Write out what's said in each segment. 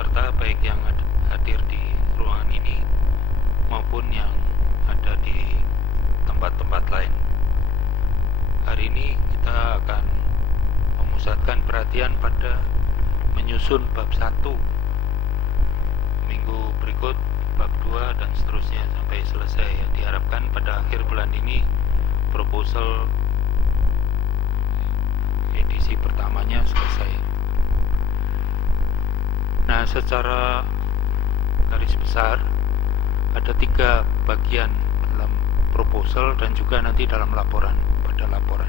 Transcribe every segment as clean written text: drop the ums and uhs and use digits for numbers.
peserta baik yang hadir di ruangan ini maupun yang ada di tempat-tempat lain. Hari ini kita akan memusatkan perhatian pada menyusun bab 1. Minggu berikut bab 2 dan seterusnya sampai selesai. Diharapkan pada akhir bulan ini proposal edisi pertamanya selesai. Nah, secara garis besar ada 3 bagian dalam proposal dan juga nanti dalam laporan. Pada laporan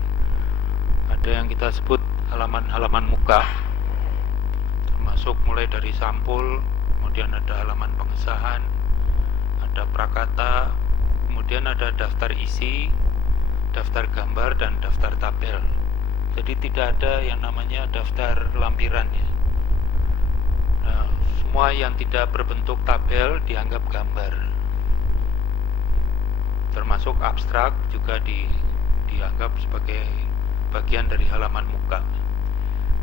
ada yang kita sebut halaman-halaman muka, termasuk mulai dari sampul, kemudian ada halaman pengesahan, ada prakata, kemudian ada daftar isi, daftar gambar, dan daftar tabel. Jadi tidak ada yang namanya daftar lampiran ya. Nah, semua yang tidak berbentuk tabel dianggap gambar, termasuk abstrak juga dianggap sebagai bagian dari halaman muka.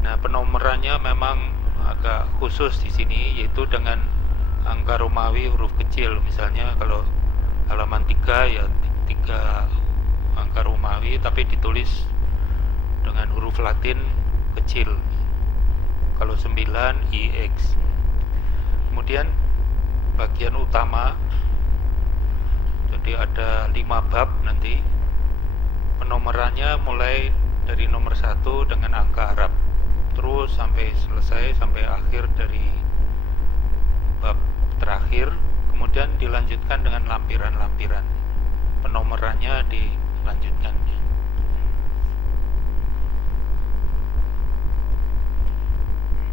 Nah, penomorannya memang agak khusus di sini, yaitu dengan angka Romawi huruf kecil. Misalnya kalau halaman 3 ya 3 angka Romawi tapi ditulis dengan huruf Latin kecil. Kalau 9 IX. Kemudian bagian utama, jadi ada 5 bab nanti. Penomorannya mulai dari nomor 1 dengan angka Arab, terus sampai selesai, sampai akhir dari bab terakhir. Kemudian dilanjutkan dengan lampiran-lampiran. Penomorannya dilanjutkan.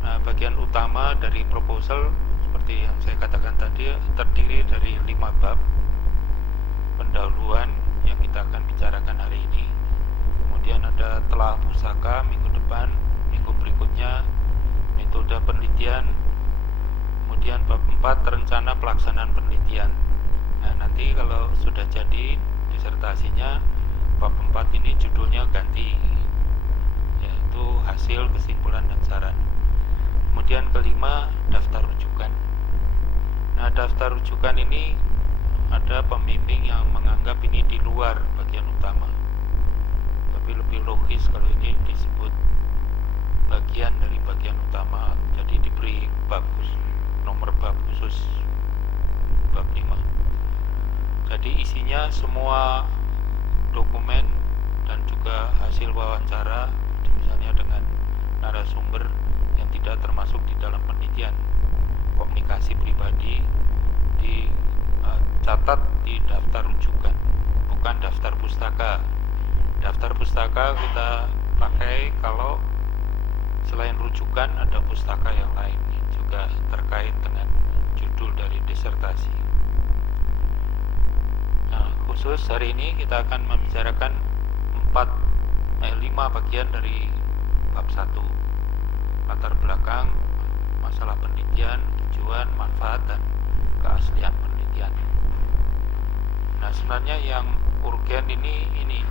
Nah, bagian utama dari proposal seperti yang saya katakan tadi terdiri dari 5 bab. Pendahuluan yang kita akan bicarakan hari ini, kemudian ada telah pusaka minggu depan, minggu berikutnya metode penelitian, kemudian bab 4 rencana pelaksanaan penelitian. Nah, nanti kalau sudah jadi disertasinya, bab 4 ini judulnya ganti, yaitu hasil, kesimpulan, dan saran. Kemudian kelima, daftar rujukan. Nah, daftar rujukan ini ada pembimbing yang menganggap ini di luar bagian utama, tapi lebih logis kalau ini disebut bagian dari bagian utama. Jadi diberi bab nomor bab khusus, bab 5. Jadi isinya semua dokumen dan juga hasil wawancara, misalnya dengan narasumber yang tidak termasuk di dalam penelitian, komunikasi pribadi, dicatat di daftar rujukan, bukan daftar pustaka. Daftar pustaka kita pakai kalau selain rujukan ada pustaka yang lain juga terkait dengan judul dari disertasi. Nah, khusus hari ini kita akan membicarakan 5 bagian dari bab 1. Latar belakang, masalah penelitian, tujuan, manfaat, dan keaslian penelitian. Nah, sebenarnya yang urgen ini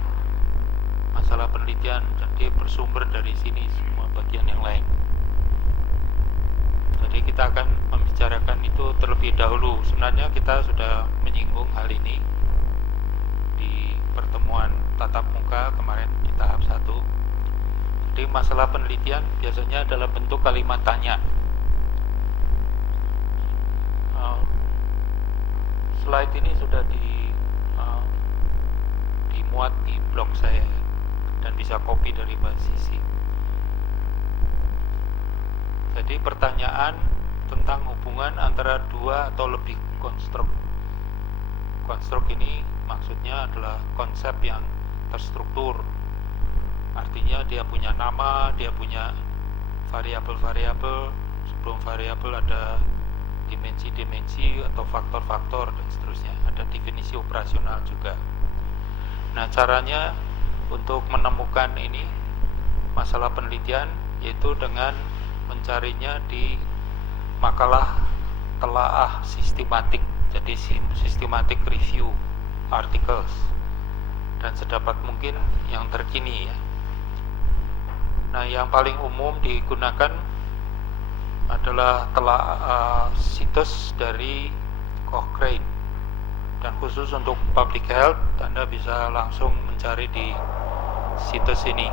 masalah penelitian, jadi bersumber dari sini semua bagian yang lain. Jadi kita akan membicarakan itu terlebih dahulu. Sebenarnya kita sudah menyinggung hal ini di pertemuan tatap muka kemarin di tahap 1. Jadi masalah penelitian biasanya adalah bentuk kalimat tanya. Slide ini sudah dimuat di blog saya dan bisa copy dari Mbak Sisi. Jadi pertanyaan tentang hubungan antara 2 atau lebih konstruk. Konstruk ini maksudnya adalah konsep yang terstruktur. Artinya dia punya nama, dia punya variabel-variabel. Sebelum variabel ada dimensi-dimensi atau faktor-faktor dan seterusnya. Ada definisi operasional juga. Nah, caranya untuk menemukan ini masalah penelitian yaitu dengan mencarinya di makalah telaah sistematik. Jadi systematic review articles, dan sedapat mungkin yang terkini ya. Nah, yang paling umum digunakan adalah situs dari Cochrane, dan khusus untuk public health Anda bisa langsung mencari di situs ini.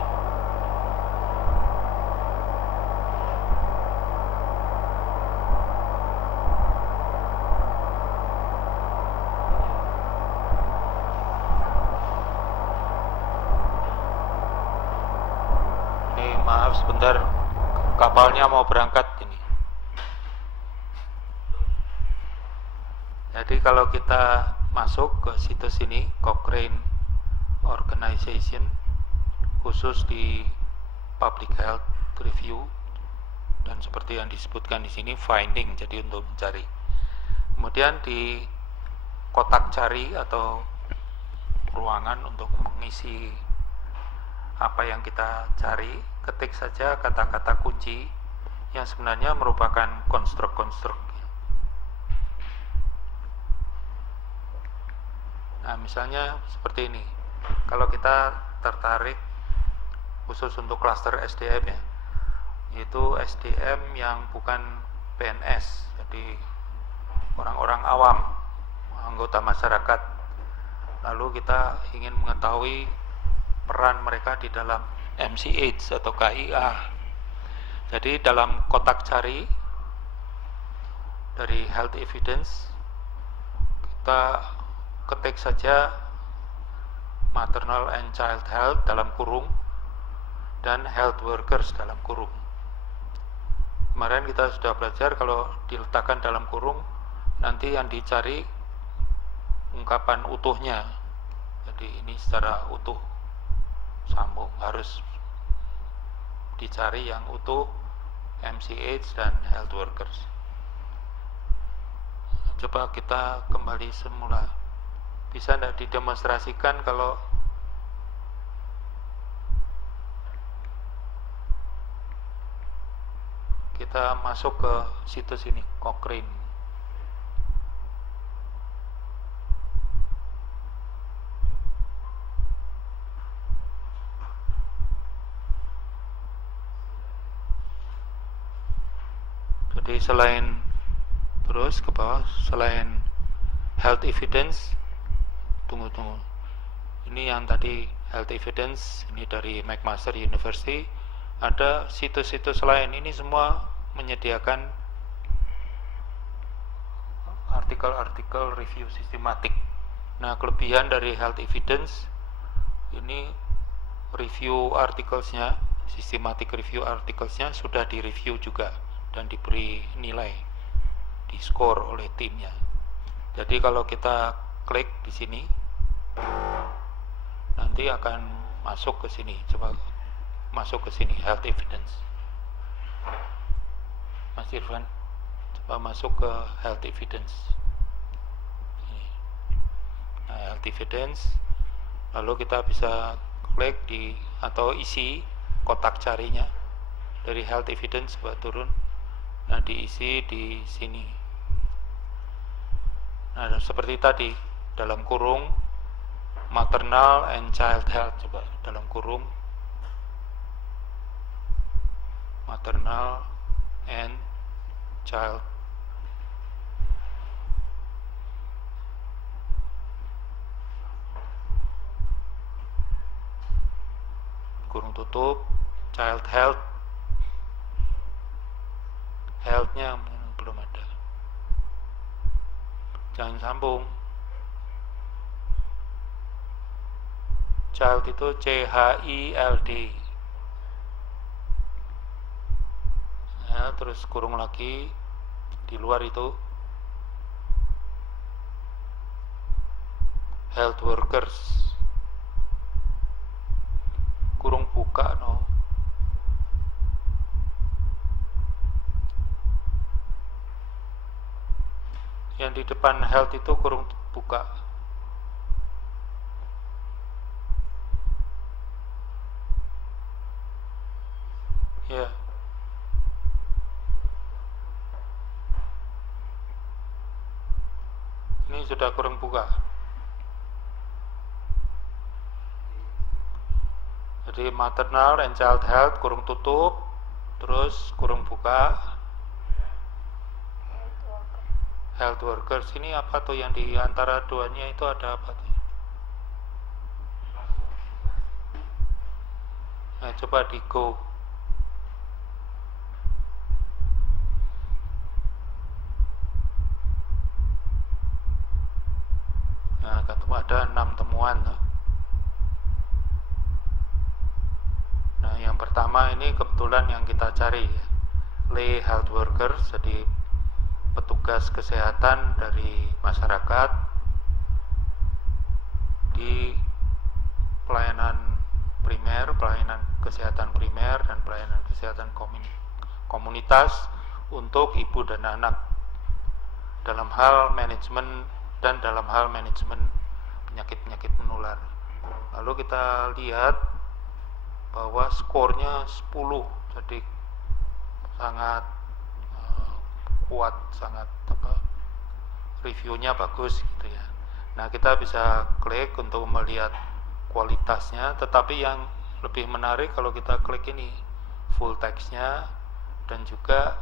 Maaf sebentar, kapalnya mau berangkat ini. Jadi kalau kita masuk ke situs ini, Cochrane Organization, khusus di public health review, dan seperti yang disebutkan di sini finding, jadi untuk mencari. Kemudian di kotak cari atau ruangan untuk mengisi apa yang kita cari, ketik saja kata-kata kunci yang sebenarnya merupakan konstruk-konstruk. Nah, misalnya seperti ini. Kalau kita tertarik khusus untuk klaster SDM ya, itu SDM yang bukan PNS, jadi orang-orang awam, anggota masyarakat. Lalu kita ingin mengetahui peran mereka di dalam MCH atau KIA. Jadi dalam kotak cari dari health evidence, kita ketik saja maternal and child health dalam kurung dan health workers dalam kurung. Kemarin kita sudah belajar kalau diletakkan dalam kurung, nanti yang dicari ungkapan utuhnya. Jadi ini secara utuh, sambung, harus dicari yang utuh, MCH dan health workers. Coba kita kembali semula. Bisa tidak didemonstrasikan kalau kita masuk ke situs ini, Cochrane. Jadi selain terus ke bawah, selain health evidence, tunggu. Ini yang tadi health evidence, ini dari McMaster University. Ada situs-situs lain, ini semua menyediakan artikel-artikel review sistematik. Nah, kelebihan dari health evidence ini, review artikelnya, systematic review artikelnya sudah direview juga dan diberi nilai, di skor oleh timnya. Jadi kalau kita klik di sini, nanti akan masuk ke sini. Coba masuk ke sini, health evidence. Mas Irfan, coba masuk ke health evidence. Nah, health evidence, lalu kita bisa klik di atau isi kotak carinya dari health evidence, coba turun. Nah, diisi di sini. Nah, seperti tadi, dalam kurung maternal and child health, coba dalam kurung maternal and child kurung tutup, child health, healthnya belum ada, jangan sambung. Child itu CHILD. Nah, terus kurung lagi, di luar itu health workers, kurung buka no. Yang di depan health itu kurung buka. Ya. Ini sudah kurung buka. Jadi maternal and child health kurung tutup, terus kurung buka. health workers ini apa tuh, yang di antara duanya itu ada apa tuh? Nah, coba di go. Nah, ketemu ada 6 temuan tuh. Nah, yang pertama ini kebetulan yang kita cari ya, lay health workers, jadi petugas kesehatan dari masyarakat di pelayanan primer, pelayanan kesehatan primer dan pelayanan kesehatan komunitas untuk ibu dan anak dalam hal manajemen dan dalam hal manajemen penyakit-penyakit menular. Lalu kita lihat bahwa skornya 10, jadi sangat kuat, sangat reviewnya bagus gitu ya. Nah, kita bisa klik untuk melihat kualitasnya, tetapi yang lebih menarik kalau kita klik ini full textnya dan juga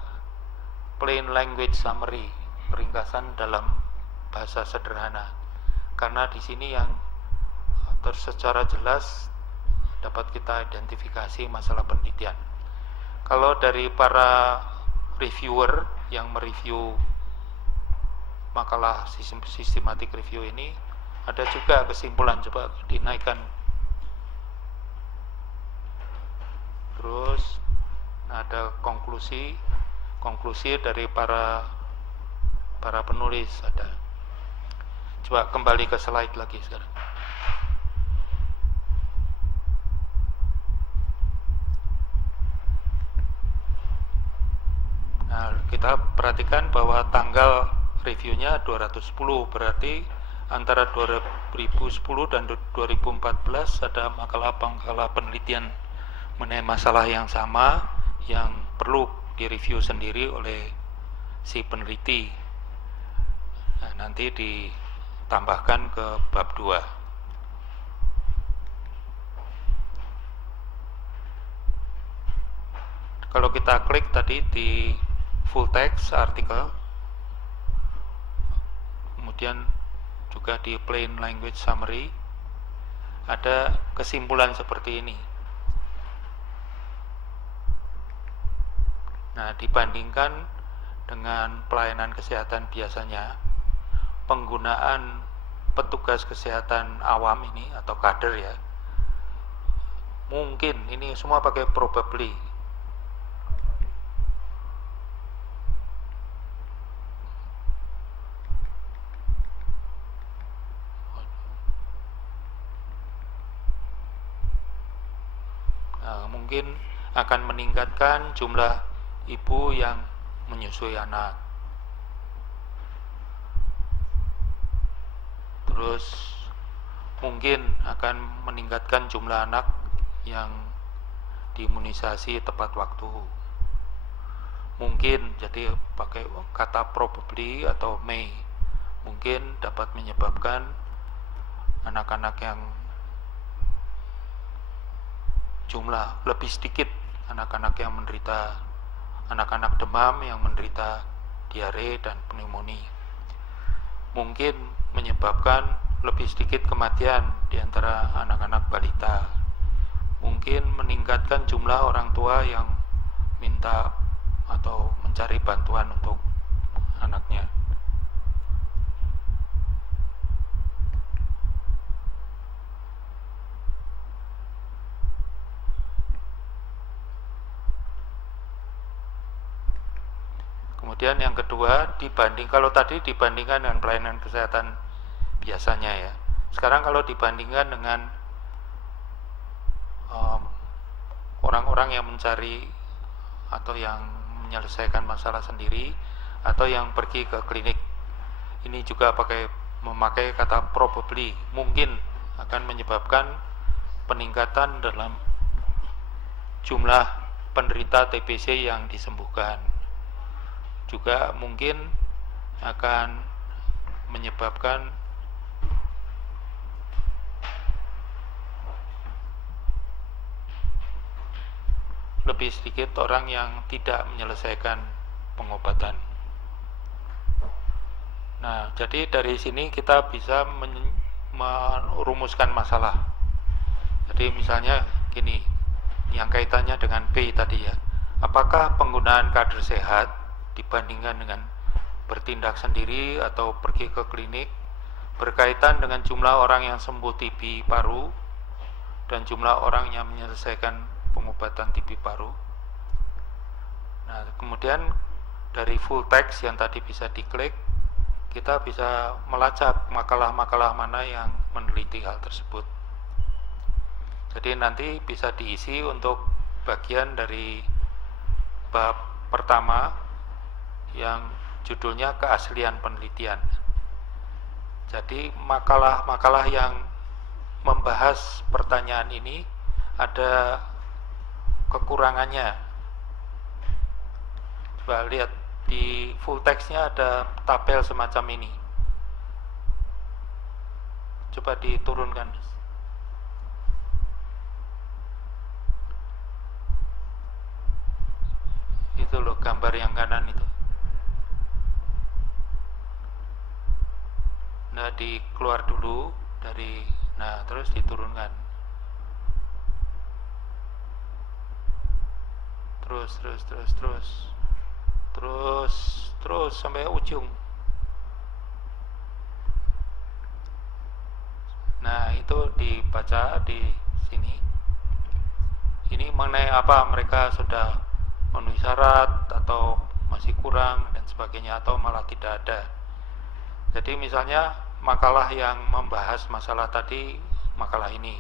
plain language summary, ringkasan dalam bahasa sederhana, karena di sini yang secara jelas dapat kita identifikasi masalah penelitian. Kalau dari para reviewer yang mereview makalah systematic review ini, ada juga kesimpulan, coba dinaikkan. Terus ada konklusi dari para penulis ada. Coba kembali ke slide lagi sekarang. Nah, kita perhatikan bahwa tanggal reviewnya 210, berarti antara 2010 dan 2014 ada makalah penelitian mengenai masalah yang sama yang perlu direview sendiri oleh si peneliti. Nah, nanti ditambahkan ke bab 2. Kalau kita klik tadi di full text artikel, kemudian juga di plain language summary, ada kesimpulan seperti ini. Nah, dibandingkan dengan pelayanan kesehatan biasanya, penggunaan petugas kesehatan awam ini atau kader ya, mungkin ini semua pakai probably. Mungkin akan meningkatkan jumlah ibu yang menyusui anak. Terus mungkin akan meningkatkan jumlah anak yang diimunisasi tepat waktu. Mungkin, jadi pakai kata probably atau may, mungkin dapat menyebabkan anak-anak yang jumlah lebih sedikit, anak-anak demam yang menderita diare dan pneumonia. Mungkin menyebabkan lebih sedikit kematian di antara anak-anak balita. Mungkin meningkatkan jumlah orang tua yang minta atau mencari bantuan untuk anaknya. Kemudian yang kedua, kalau tadi dibandingkan dengan pelayanan kesehatan biasanya ya, sekarang kalau dibandingkan dengan orang-orang yang mencari atau yang menyelesaikan masalah sendiri atau yang pergi ke klinik, ini juga memakai kata probably, mungkin akan menyebabkan peningkatan dalam jumlah penderita TBC yang disembuhkan. Juga mungkin akan menyebabkan lebih sedikit orang yang tidak menyelesaikan pengobatan. Nah, jadi dari sini kita bisa merumuskan masalah. Jadi misalnya gini, yang kaitannya dengan B tadi ya, apakah penggunaan kader sehat dibandingkan dengan bertindak sendiri atau pergi ke klinik berkaitan dengan jumlah orang yang sembuh TB paru dan jumlah orang yang menyelesaikan pengobatan TB paru. Nah, kemudian dari full text yang tadi bisa diklik, kita bisa melacak makalah-makalah mana yang meneliti hal tersebut. Jadi nanti bisa diisi untuk bagian dari bab pertama yang judulnya keaslian penelitian. Jadi makalah-makalah yang membahas pertanyaan ini ada kekurangannya. Coba lihat di full textnya ada tabel semacam ini. Coba diturunkan. Itu loh gambar yang kanan itu. Nah, dikeluar dulu dari, nah terus diturunkan. Terus sampai ujung. Nah, itu dibaca di sini. Ini mengenai apa, mereka sudah memenuhi syarat atau masih kurang dan sebagainya, atau malah tidak ada. Jadi misalnya makalah yang membahas masalah tadi, makalah ini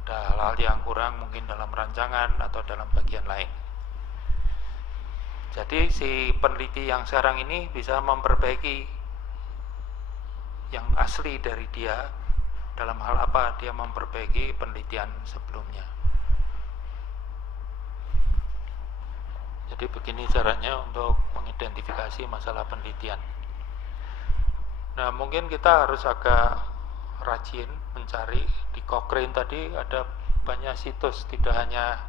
ada hal-hal yang kurang mungkin dalam rancangan atau dalam bagian lain. Jadi si peneliti yang sekarang ini bisa memperbaiki yang asli dari dia. Dalam hal apa dia memperbaiki penelitian sebelumnya. Jadi begini caranya untuk mengidentifikasi masalah penelitian. Nah, mungkin kita harus agak rajin mencari. Di Cochrane tadi ada banyak situs, tidak hanya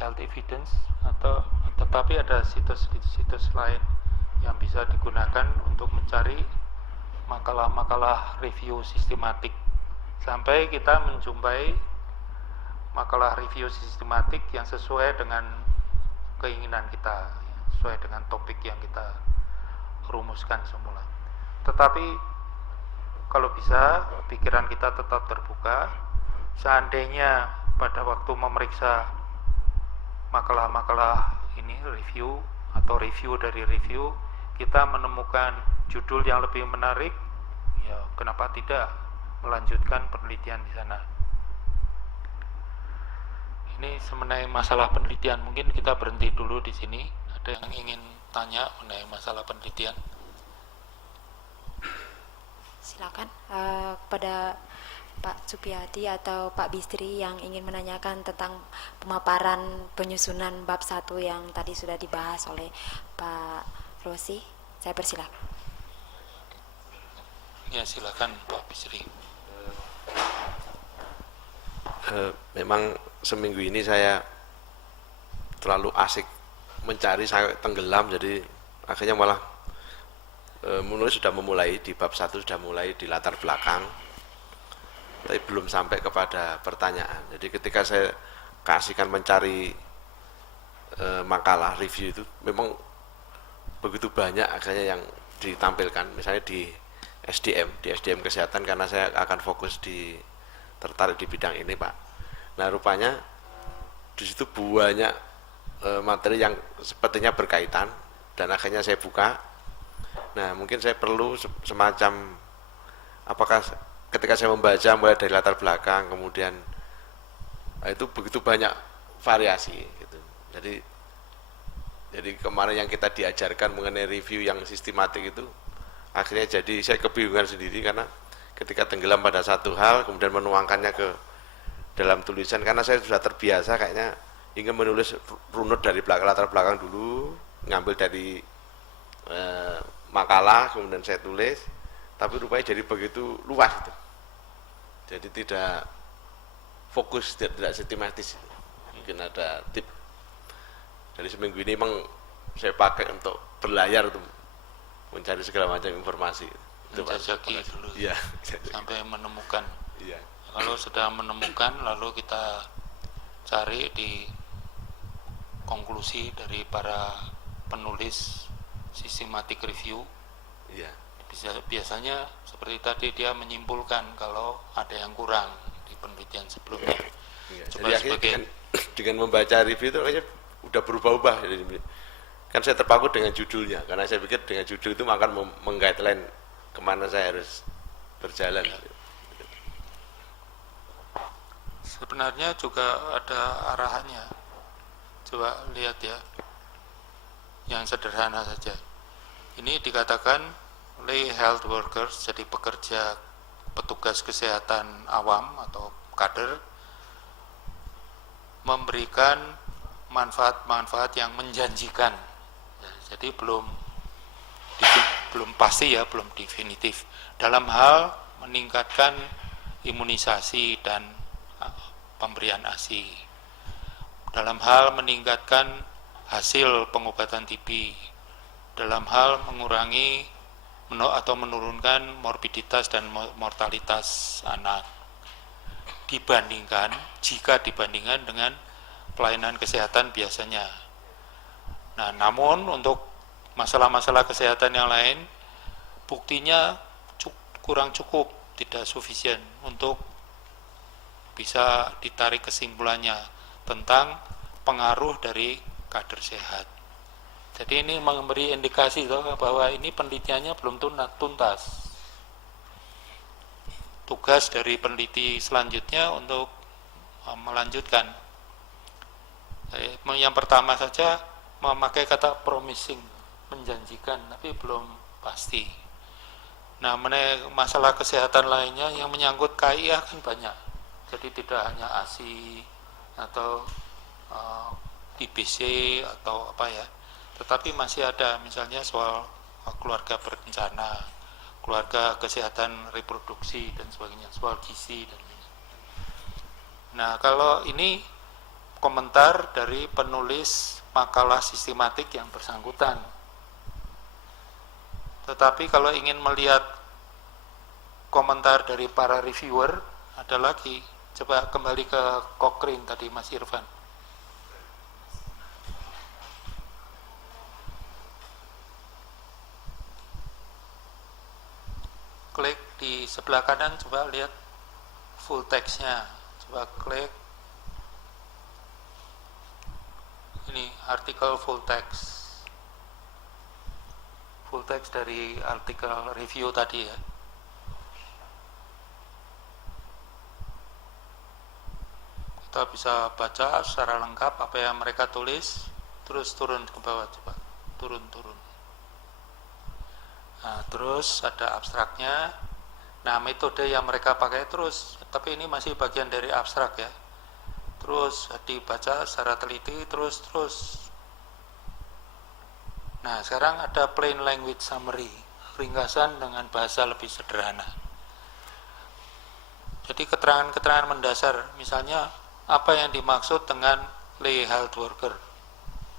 health evidence, tetapi ada situs-situs lain yang bisa digunakan untuk mencari makalah-makalah review sistematik, sampai kita menjumpai makalah review sistematik yang sesuai dengan keinginan kita, sesuai dengan topik yang kita rumuskan semula. Tetapi kalau bisa pikiran kita tetap terbuka. Seandainya pada waktu memeriksa makalah-makalah ini review atau review dari review, kita menemukan judul yang lebih menarik, ya kenapa tidak melanjutkan penelitian di sana. Ini mengenai masalah penelitian, mungkin kita berhenti dulu di sini. Ada yang ingin tanya mengenai masalah penelitian? Silakan kepada Pak Supyadi atau Pak Bistri yang ingin menanyakan tentang pemaparan penyusunan bab 1 yang tadi sudah dibahas oleh Pak Rosi. Saya persilakan. Ya, silakan Pak Bistri. Memang seminggu ini saya terlalu asik mencari sampai tenggelam, jadi akhirnya malah menulis sudah memulai di bab 1, sudah mulai di latar belakang, tapi belum sampai kepada pertanyaan. Jadi ketika saya keasikan mencari makalah review itu, memang begitu banyak akhirnya yang ditampilkan. Misalnya di SDM kesehatan, karena saya akan fokus tertarik di bidang ini, Pak. Nah, rupanya di situ banyak materi yang sepertinya berkaitan, dan akhirnya saya buka. Nah, mungkin saya perlu semacam, apakah ketika saya membaca mulai dari latar belakang, kemudian itu begitu banyak variasi gitu. Jadi kemarin yang kita diajarkan mengenai review yang sistematik itu, akhirnya jadi saya kebingungan sendiri, karena ketika tenggelam pada satu hal kemudian menuangkannya ke dalam tulisan, karena saya sudah terbiasa kayaknya ingin menulis runut dari latar belakang dulu, ngambil dari makalah kemudian saya tulis, tapi rupanya jadi begitu luas itu, jadi tidak fokus, tidak sistematis. Mungkin ada tip dari seminggu ini, memang saya pakai untuk berlayar tuh, mencari segala macam informasi. Itu, Pak. Menjajaki dulu Iya. sampai menemukan. Iya. Kalau sudah menemukan, lalu kita cari di konklusi dari para penulis systematic review. Iya. Biasanya seperti tadi dia menyimpulkan kalau ada yang kurang di penelitian sebelumnya. Iya. Coba Jadi akhirnya sebagai dengan membaca review itu akhirnya udah berubah-ubah. Kan saya terpaku dengan judulnya, karena saya pikir dengan judul itu akan meng-guideline kemana saya harus berjalan. sebenarnya juga ada arahannya. Coba lihat ya, yang sederhana saja. Ini dikatakan lay health workers, jadi pekerja petugas kesehatan awam atau kader, memberikan manfaat-manfaat yang menjanjikan. Ya, jadi belum pasti ya, belum definitif dalam hal meningkatkan imunisasi dan pemberian ASI, dalam hal meningkatkan hasil pengobatan TB, dalam hal mengurangi atau menurunkan morbiditas dan mortalitas anak jika dibandingkan dengan pelayanan kesehatan biasanya. Nah, namun untuk masalah-masalah kesehatan yang lain, buktinya kurang cukup, tidak sufisien untuk bisa ditarik kesimpulannya tentang pengaruh dari kader sehat. Jadi ini memberi indikasi bahwa ini penelitiannya belum tuntas. Tugas dari peneliti selanjutnya untuk melanjutkan. Yang pertama saja memakai kata promising, menjanjikan, tapi belum pasti. Nah, masalah kesehatan lainnya yang menyangkut KIA kan banyak. Jadi tidak hanya ASI atau TBC atau apa ya, tetapi masih ada misalnya soal keluarga berencana, keluarga kesehatan reproduksi dan sebagainya, soal gizi dan sebagainya. Nah, kalau ini komentar dari penulis makalah sistematik yang bersangkutan. Tetapi kalau ingin melihat komentar dari para reviewer, ada lagi. Coba kembali ke Cochrane tadi, Mas Irfan. Klik di sebelah kanan, coba lihat full text-nya. Coba klik. Ini artikel full text. Full text dari artikel review tadi ya. Kita bisa baca secara lengkap apa yang mereka tulis, terus turun ke bawah, coba turun. Nah, terus ada abstraknya. Nah, metode yang mereka pakai terus, tapi ini masih bagian dari abstrak ya. Terus dibaca secara teliti, terus. Nah, sekarang ada plain language summary, ringkasan dengan bahasa lebih sederhana. Jadi keterangan-keterangan mendasar, misalnya apa yang dimaksud dengan lay health worker,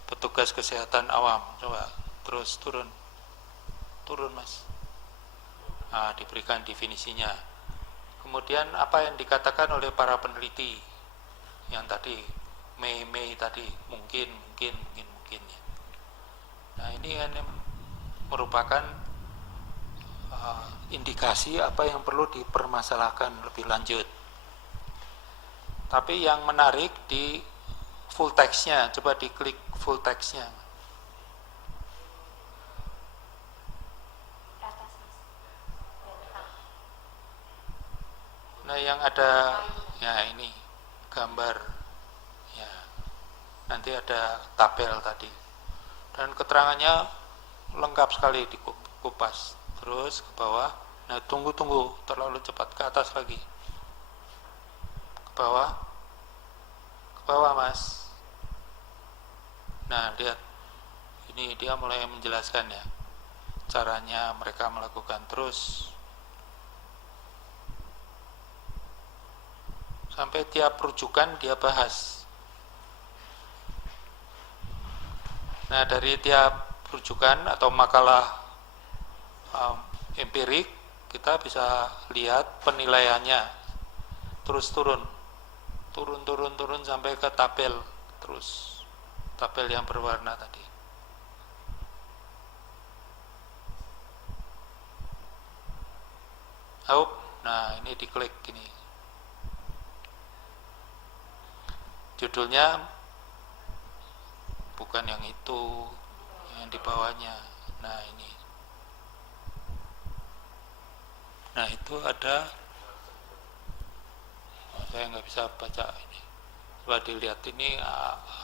petugas kesehatan awam. Coba terus turun Mas. Nah, diberikan definisinya. Kemudian apa yang dikatakan oleh para peneliti yang tadi Mei tadi, mungkin ya. Nah, ini kan merupakan indikasi apa yang perlu dipermasalahkan lebih lanjut. Tapi yang menarik di full text-nya, coba diklik full text-nya. Nah, yang ada ya ini gambar ya, nanti ada tabel tadi dan keterangannya lengkap sekali dikupas. Terus ke bawah. Nah, tunggu terlalu cepat, ke atas lagi, ke bawah Mas. Nah, lihat ini dia mulai menjelaskan ya caranya mereka melakukan, terus sampai tiap rujukan dia bahas. Nah, dari tiap rujukan atau makalah empirik, kita bisa lihat penilaiannya terus turun sampai ke tabel, terus tabel yang berwarna tadi. Nah ini diklik gini, judulnya bukan yang itu, yang di bawahnya. Nah ini, nah itu ada, saya nggak bisa baca ini. Coba dilihat ini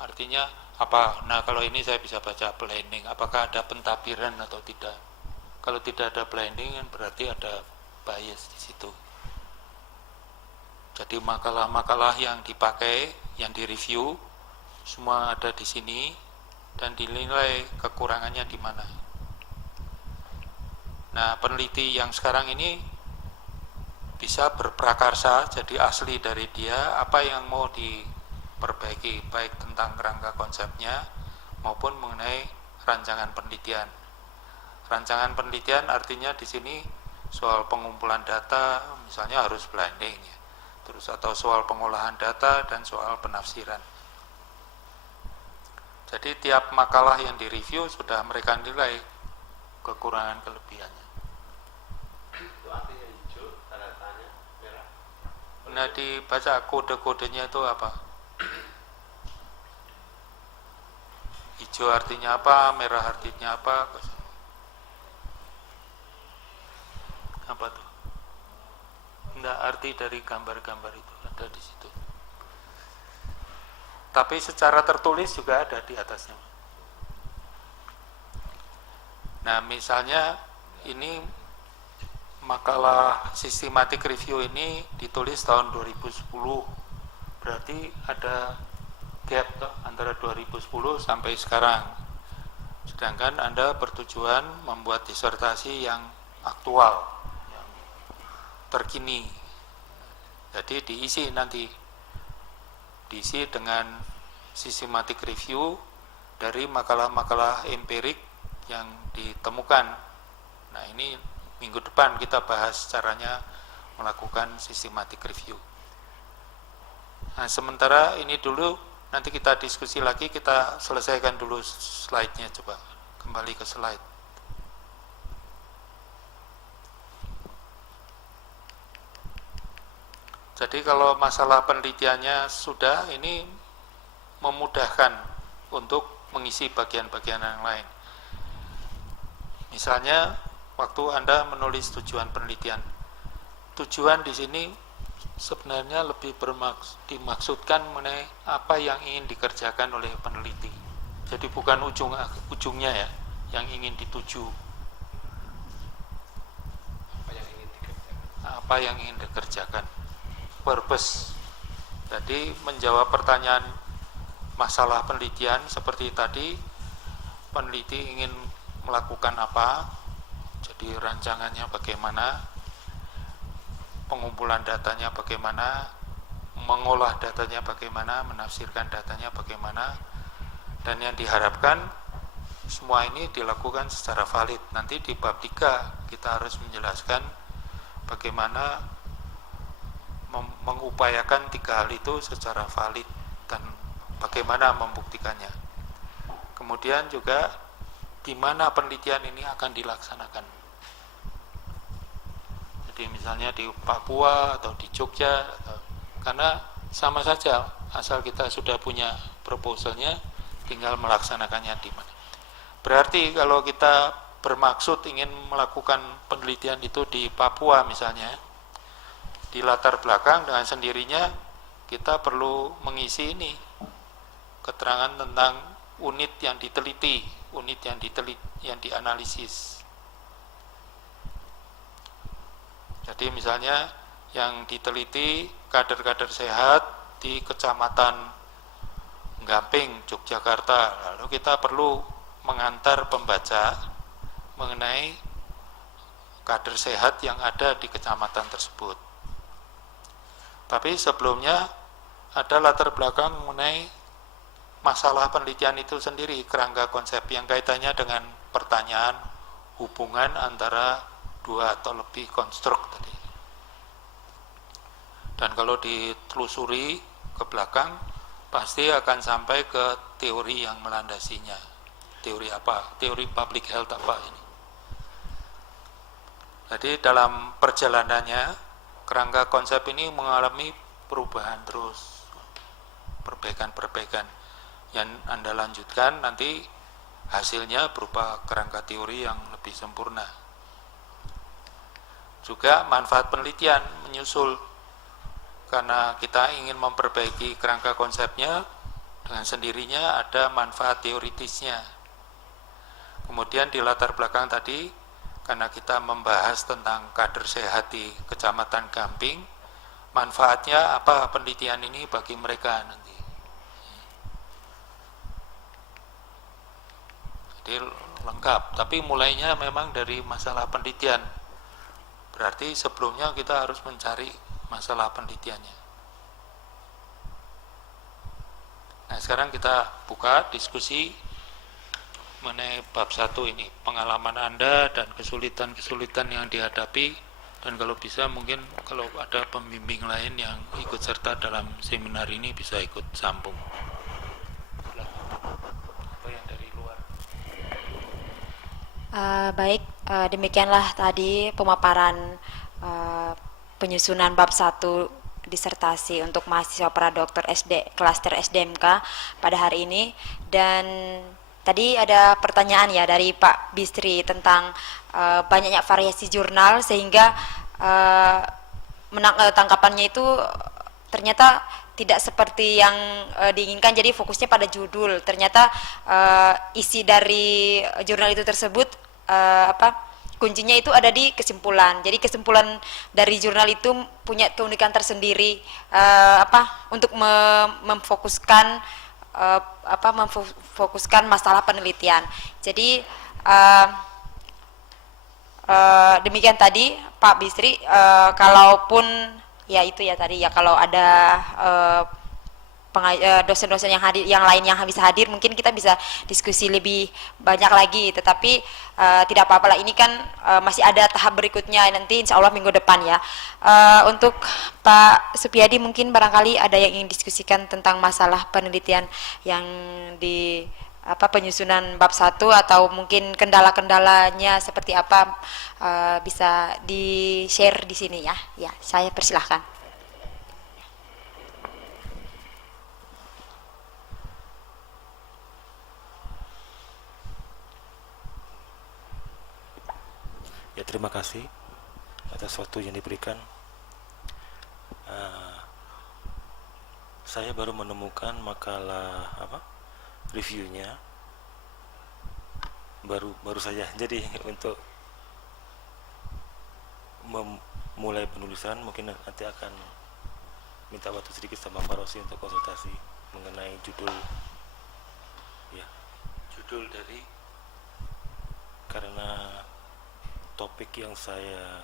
artinya apa. Nah kalau ini saya bisa baca blending, apakah ada pentabiran atau tidak. Kalau tidak ada blending kan berarti ada bias di situ. Jadi makalah-makalah yang dipakai, yang direview, semua ada di sini dan dinilai kekurangannya di mana. Nah, peneliti yang sekarang ini bisa berprakarsa, jadi asli dari dia apa yang mau diperbaiki, baik tentang kerangka konsepnya maupun mengenai rancangan penelitian. Rancangan penelitian artinya di sini soal pengumpulan data, misalnya harus blending ya. Terus atau soal pengolahan data dan soal penafsiran. Jadi tiap makalah yang direview sudah mereka nilai kekurangan kelebihannya. Itu artinya hijau, tanda tanya merah. Nah dibaca kode-kodenya itu apa? Hijau artinya apa? Merah artinya apa? Apa tuh? Enggak, arti dari gambar-gambar itu ada di situ. Tapi secara tertulis juga ada di atasnya. Nah, misalnya ini makalah systematic review ini ditulis tahun 2010. Berarti ada gap antara 2010 sampai sekarang. Sedangkan Anda bertujuan membuat disertasi yang aktual, yang terkini. Jadi diisi dengan systematic review dari makalah-makalah empirik yang ditemukan. Nah ini minggu depan kita bahas caranya melakukan systematic review. Nah sementara ini dulu, nanti kita diskusi lagi, kita selesaikan dulu slide-nya. Coba kembali ke slide. Jadi kalau masalah penelitiannya sudah, ini memudahkan untuk mengisi bagian-bagian yang lain. Misalnya waktu Anda menulis tujuan penelitian, tujuan di sini sebenarnya lebih dimaksudkan mengenai apa yang ingin dikerjakan oleh peneliti. Jadi bukan ujungnya ya, yang ingin dituju. Apa yang ingin dikerjakan. Purpose. Jadi menjawab pertanyaan masalah penelitian seperti tadi, peneliti ingin melakukan apa, jadi rancangannya bagaimana, pengumpulan datanya bagaimana, mengolah datanya bagaimana, menafsirkan datanya bagaimana, dan yang diharapkan semua ini dilakukan secara valid. Nanti di bab 3 kita harus menjelaskan bagaimana mengupayakan 3 hal itu secara valid dan bagaimana membuktikannya. Kemudian juga di mana penelitian ini akan dilaksanakan. Jadi misalnya di Papua atau di Jogja, karena sama saja, asal kita sudah punya proposalnya, tinggal melaksanakannya di mana. Berarti kalau kita bermaksud ingin melakukan penelitian itu di Papua misalnya, di latar belakang dengan sendirinya kita perlu mengisi ini keterangan tentang unit yang diteliti, yang dianalisis. Jadi misalnya yang diteliti kader-kader sehat di Kecamatan Gamping, Yogyakarta. Lalu kita perlu mengantar pembaca mengenai kader sehat yang ada di kecamatan tersebut. Tapi sebelumnya ada latar belakang mengenai masalah penelitian itu sendiri, kerangka konsep yang kaitannya dengan pertanyaan hubungan antara dua atau lebih konstruk tadi. Dan kalau ditelusuri ke belakang, pasti akan sampai ke teori yang melandasinya. Teori apa? Teori public health apa ini? Jadi dalam perjalanannya, kerangka konsep ini mengalami perubahan terus, perbaikan-perbaikan yang Anda lanjutkan nanti hasilnya berupa kerangka teori yang lebih sempurna. Juga manfaat penelitian menyusul, karena kita ingin memperbaiki kerangka konsepnya, dengan sendirinya ada manfaat teoritisnya. Kemudian di latar belakang tadi, karena kita membahas tentang kader sehat di Kecamatan Gamping, manfaatnya apa penelitian ini bagi mereka nanti. Jadi lengkap, tapi mulainya memang dari masalah penelitian. Berarti sebelumnya kita harus mencari masalah penelitiannya. Nah, sekarang kita buka diskusi mengenai bab 1 ini, pengalaman Anda dan kesulitan-kesulitan yang dihadapi, dan kalau bisa mungkin kalau ada pembimbing lain yang ikut serta dalam seminar ini bisa ikut sambung. Apa yang dari luar? Baik, demikianlah tadi pemaparan penyusunan bab 1 disertasi untuk mahasiswa pradokter SD klaster SDMK pada hari ini. Dan tadi ada pertanyaan ya dari Pak Bistri tentang banyaknya variasi jurnal sehingga tangkapannya itu ternyata tidak seperti yang diinginkan, jadi fokusnya pada judul. Ternyata isi dari jurnal itu tersebut kuncinya itu ada di kesimpulan. Jadi kesimpulan dari jurnal itu punya keunikan tersendiri untuk memfokuskan memfokuskan masalah penelitian. Jadi demikian tadi Pak Bistri. Kalaupun ya itu ya tadi ya, kalau ada dosen-dosen yang hadir, yang lain yang bisa hadir, mungkin kita bisa diskusi lebih banyak lagi. Tetapi tidak apa-apa lah, ini kan masih ada tahap berikutnya nanti insya Allah minggu depan ya. Untuk Pak Supyadi mungkin barangkali ada yang ingin diskusikan tentang masalah penelitian yang di penyusunan bab 1, atau mungkin kendala-kendalanya seperti apa, bisa di-share di sini ya. Ya, saya persilahkan. Ya, terima kasih atas waktu yang diberikan. Saya baru menemukan makalah reviewnya baru saja. Jadi untuk memulai penulisan mungkin nanti akan minta waktu sedikit sama Pak Rosi untuk konsultasi mengenai judul. Ya, Judul dari, karena topik yang saya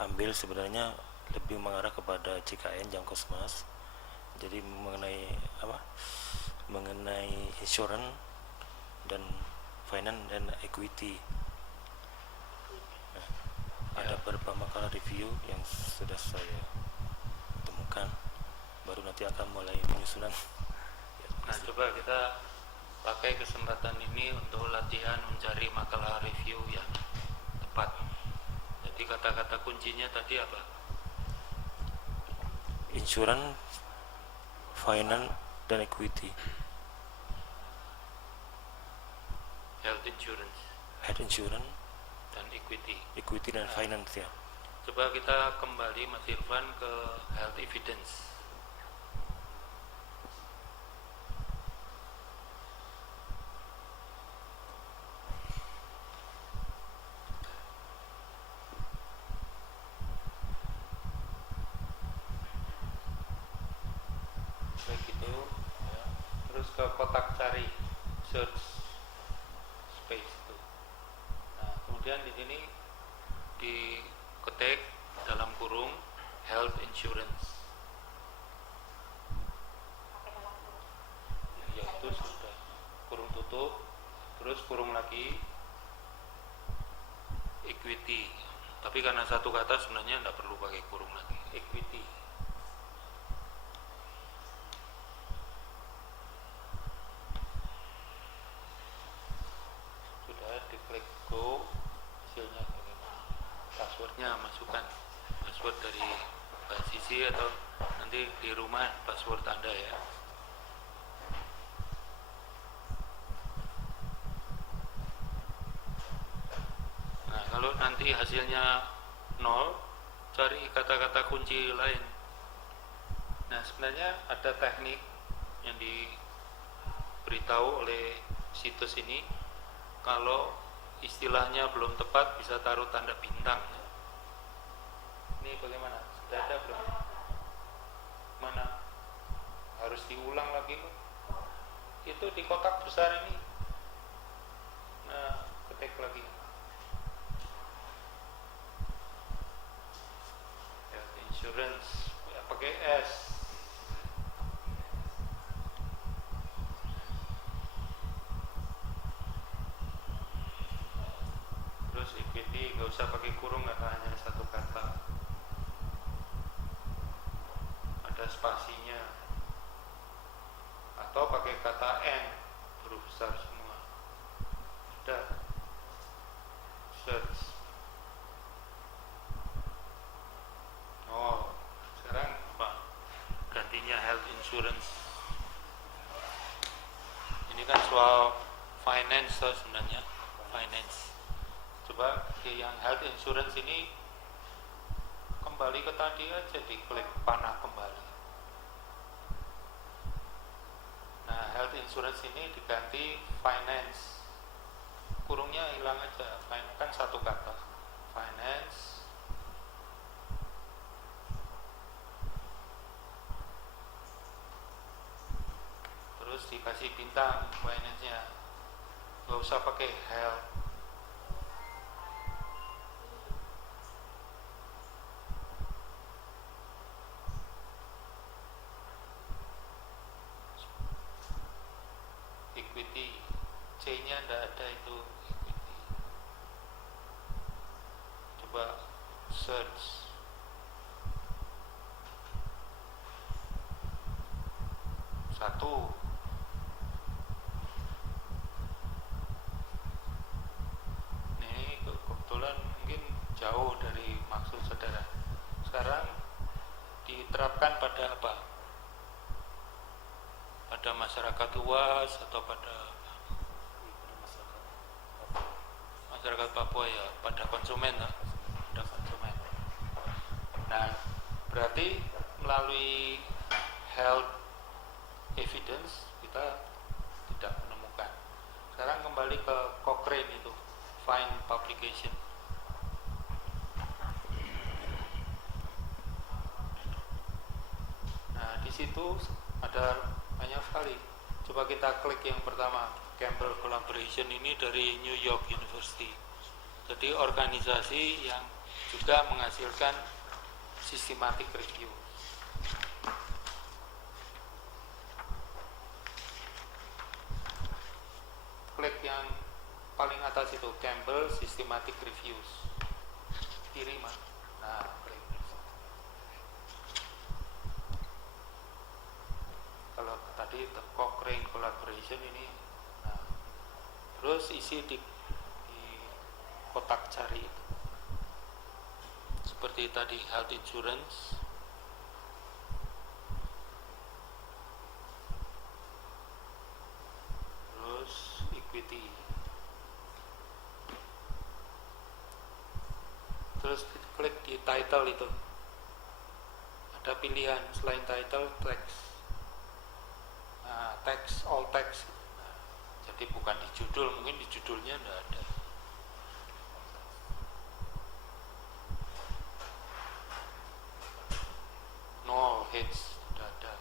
ambil sebenarnya lebih mengarah kepada CKN Jamkosmas. Jadi mengenai mengenai insurance dan finance dan equity. Ada beberapa makalah review yang sudah saya temukan, baru nanti akan mulai penyusunan. nah coba kita pakai kesempatan ini untuk latihan mencari makalah review yang tepat. Jadi kata-kata kuncinya tadi apa? Insurance, finance dan equity. Health insurance Health insurance, dan equity dan finance ya. Coba kita kembali Mas Irfan ke health evidence. Baik itu ya. Terus ke kotak cari, search space itu. Nah, kemudian di sini diketik dalam kurung health insurance. Ya itu sudah kurung tutup, terus kurung lagi, equity. Tapi karena satu kata sebenarnya tidak perlu pakai kurung lagi. Equity. Sudah diklik go, hasilnya bagaimana? Passwordnya masukkan password dari Mbak Sisi atau nanti di rumah password Anda ya. Nah, kalau nanti hasilnya 0, cari kata-kata kunci lain. Nah, sebenarnya ada teknik yang diberitahu oleh situs ini. Kalau istilahnya belum tepat bisa taruh tanda bintang. Ini bagaimana? Sudah ada belum? Mana? Harus diulang lagi loh. Itu di kotak besar ini. Nah, ketik lagi. Health insurance ya, pakai S. Terus equity nggak usah pakai kurung, kata hanya satu kata. Ada spasinya. Atau pakai kata N, huruf besar semua. Sudah. Search. Oh, sekarang apa? Gantinya health insurance. Ini kan soal finance sebenarnya. Finance. Coba yang health insurance ini kembali ke tadi aja, diklik panah kembali. Nah, health insurance ini diganti finance, kurungnya hilang aja, kan satu kata, finance. Terus dikasih bintang finance-nya, nggak usah pakai health. Equity, C-nya tidak ada itu equity. Coba search. Satu. Ini kebetulan mungkin jauh dari maksud saudara. Sekarang diterapkan pada apa? Pada masyarakat luas atau pada masyarakat Papua ya, pada konsumen lah, pada konsumen. Nah, berarti melalui health evidence kita tidak menemukan. Sekarang kembali ke Cochrane itu, find publication. Nah, di situ ada banyak sekali. Coba kita klik yang pertama, Campbell Collaboration, ini dari New York University. Jadi organisasi yang juga menghasilkan systematic review. Klik yang paling atas itu, Campbell Systematic Reviews. Kiri mas. Nah, klik. Kalau tadi Cochrane Collaboration ini, nah, terus isi di kotak cari itu. Seperti tadi health insurance, terus equity, terus klik di title itu. Ada pilihan selain title, text. Nah, text, all text. Nah, jadi bukan di judul, mungkin di judulnya tidak ada. No hits, tidak ada.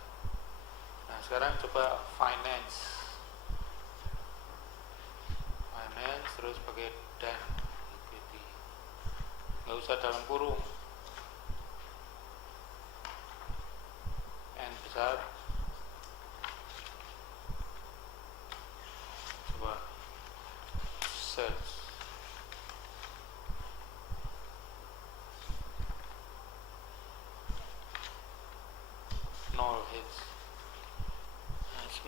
Nah, sekarang coba finance. Finance, terus pakai dan equity. Nggak usah dalam kurung. N besar. Coba search.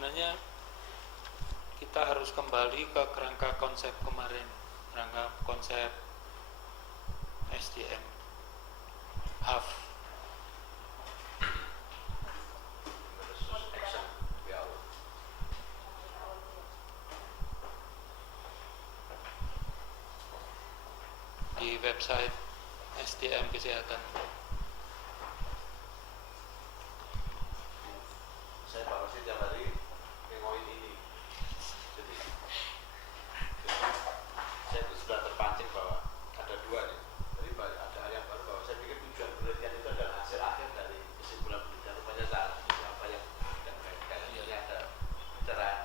sebenarnya kita harus kembali ke kerangka konsep kemarin, kerangka konsep SDM HAF. Di website SDM Kesehatan. Saya Pak Rosi tiap hari nengokin ini. Jadi saya itu sudah terpancing bahwa ada dua nih. Jadi ada hal yang baru bahwa saya pikir tujuan penelitian itu adalah hasil akhir dari kesimpulan penelitian. Rupanya salah. Itu apa yang tidak mereka. Ini ada pencerahan.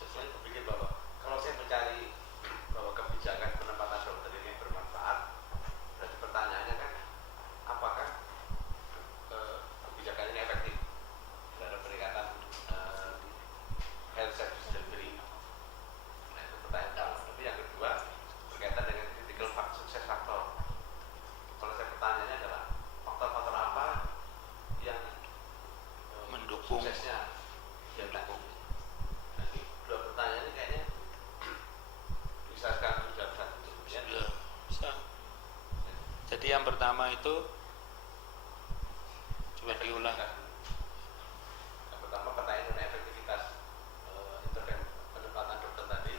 Saya berpikir bahwa kalau saya mencari bahwa kebijakan penempatan dokter ini bermanfaat, berarti pertanyaannya kan apakah kebijakan ini efektif terhadap peningkatan health service delivery. Nah, itu pertanyaan pertama. Tapi yang kedua berkaitan dengan critical success factor. Kalau saya pertanyaannya adalah faktor-faktor apa yang Mendukung. suksesnya yang mendukung. Nah, ini dua pertanyaan ini kayaknya bisa sekarang sudah bisa. Sudah bisa. Jadi yang pertama itu coba diulang. Yang pertama pertanyaan mengenai efektivitas intervensi penempatan dokter tadi,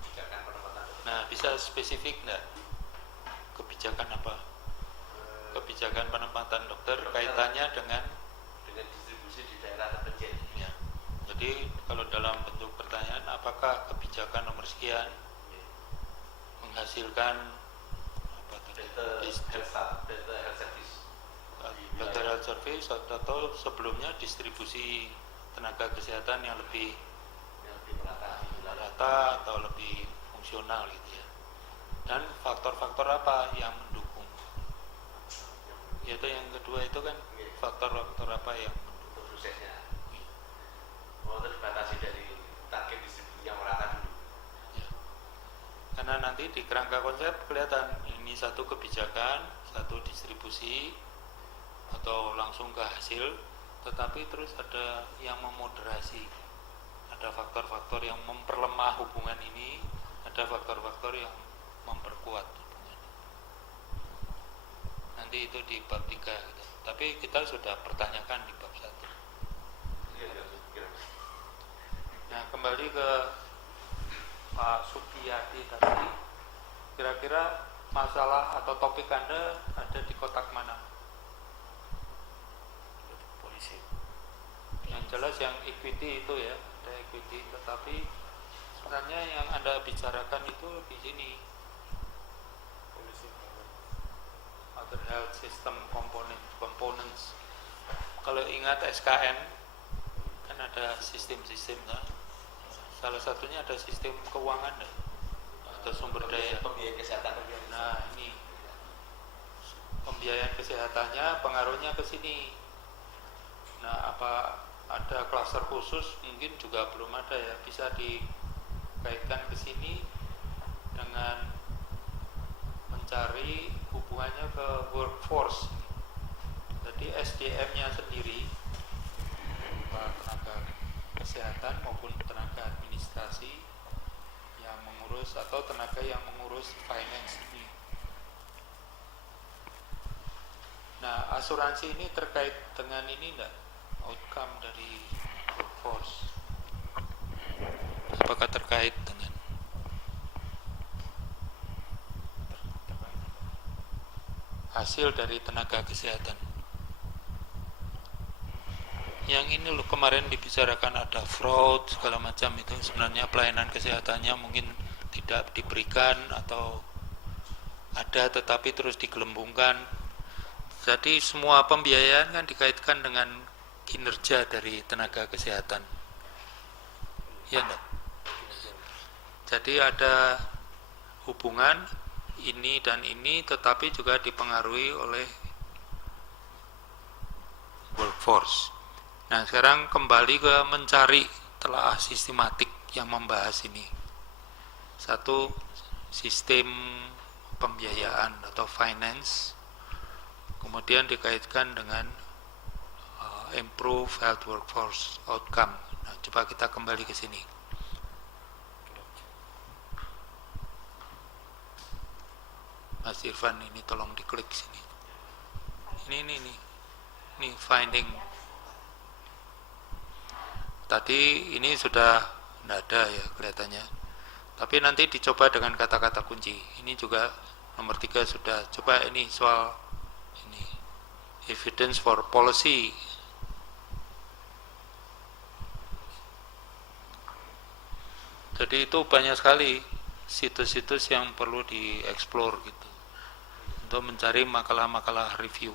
kebijakan penempatan dokter. Nah, bisa spesifik enggak? Kebijakan apa? Kebijakan penempatan dokter kaitannya dengan Dengan distribusi di daerah terpencil. ya. Jadi kalau dalam bentuk pertanyaan, apakah kebijakan nomor sekian menghasilkan apa tadi? Better health service. Better health service atau sebelumnya distribusi tenaga kesehatan yang lebih Yang lebih rata atau lebih fungsional gitu ya. Dan faktor-faktor apa yang mendukung? Yaitu yang kedua itu kan faktor-faktor apa yang untuk suksesnya. Mau terbatasi dari target distribusi yang merata dulu. ya. Karena nanti di kerangka konsep kelihatan ini satu kebijakan, satu distribusi atau langsung ke hasil, tetapi terus ada yang memoderasi, ada faktor-faktor yang memperlemah hubungan ini, ada faktor-faktor yang memperkuat hubungan. Nanti itu di bab 3 gitu. Tapi kita sudah pertanyakan di bab 1. Nah, kembali ke Pak Supiyadi tadi, kira-kira masalah atau topik Anda ada di kotak mana? Polisi. Yang jelas yang equity itu ya, ada equity, tetapi sebenarnya yang Anda bicarakan itu di sini. Polisi. Other health system components. Kalau ingat SKN kan ada sistem-sistemnya. Salah satunya ada sistem keuangan atau sumber daya. Pembiayaan kesehatan. Nah, ini pembiayaan kesehatannya pengaruhnya ke sini. Nah, apa ada klaster khusus? Mungkin juga belum ada ya. Bisa dikaitkan ke sini dengan mencari hubungannya ke workforce. Jadi SDM-nya sendiri, tenaga kesehatan maupun tenaga administrasi yang mengurus atau tenaga yang mengurus finance ini. Nah, asuransi ini terkait dengan ini enggak? Outcome dari workforce. Apakah terkait dengan hasil dari tenaga kesehatan? Yang ini loh kemarin dibicarakan ada fraud segala macam, itu sebenarnya pelayanan kesehatannya mungkin tidak diberikan atau ada tetapi terus digelembungkan. Jadi semua pembiayaan kan dikaitkan dengan kinerja dari tenaga kesehatan. Ya enggak? Jadi ada hubungan ini dan ini, tetapi juga dipengaruhi oleh workforce. Nah, sekarang kembali ke mencari telaah sistematik yang membahas ini. Satu, sistem pembiayaan atau finance, kemudian dikaitkan dengan improve health workforce outcome Nah, coba kita kembali ke sini. Mas Irfan, ini tolong diklik sini. Ini finding. Tadi ini sudah tidak ada ya kelihatannya. Tapi nanti dicoba dengan kata-kata kunci. Ini juga nomor 3 sudah. Coba ini soal ini evidence for policy. Jadi itu banyak sekali situs-situs yang perlu dieksplor gitu untuk mencari makalah-makalah review.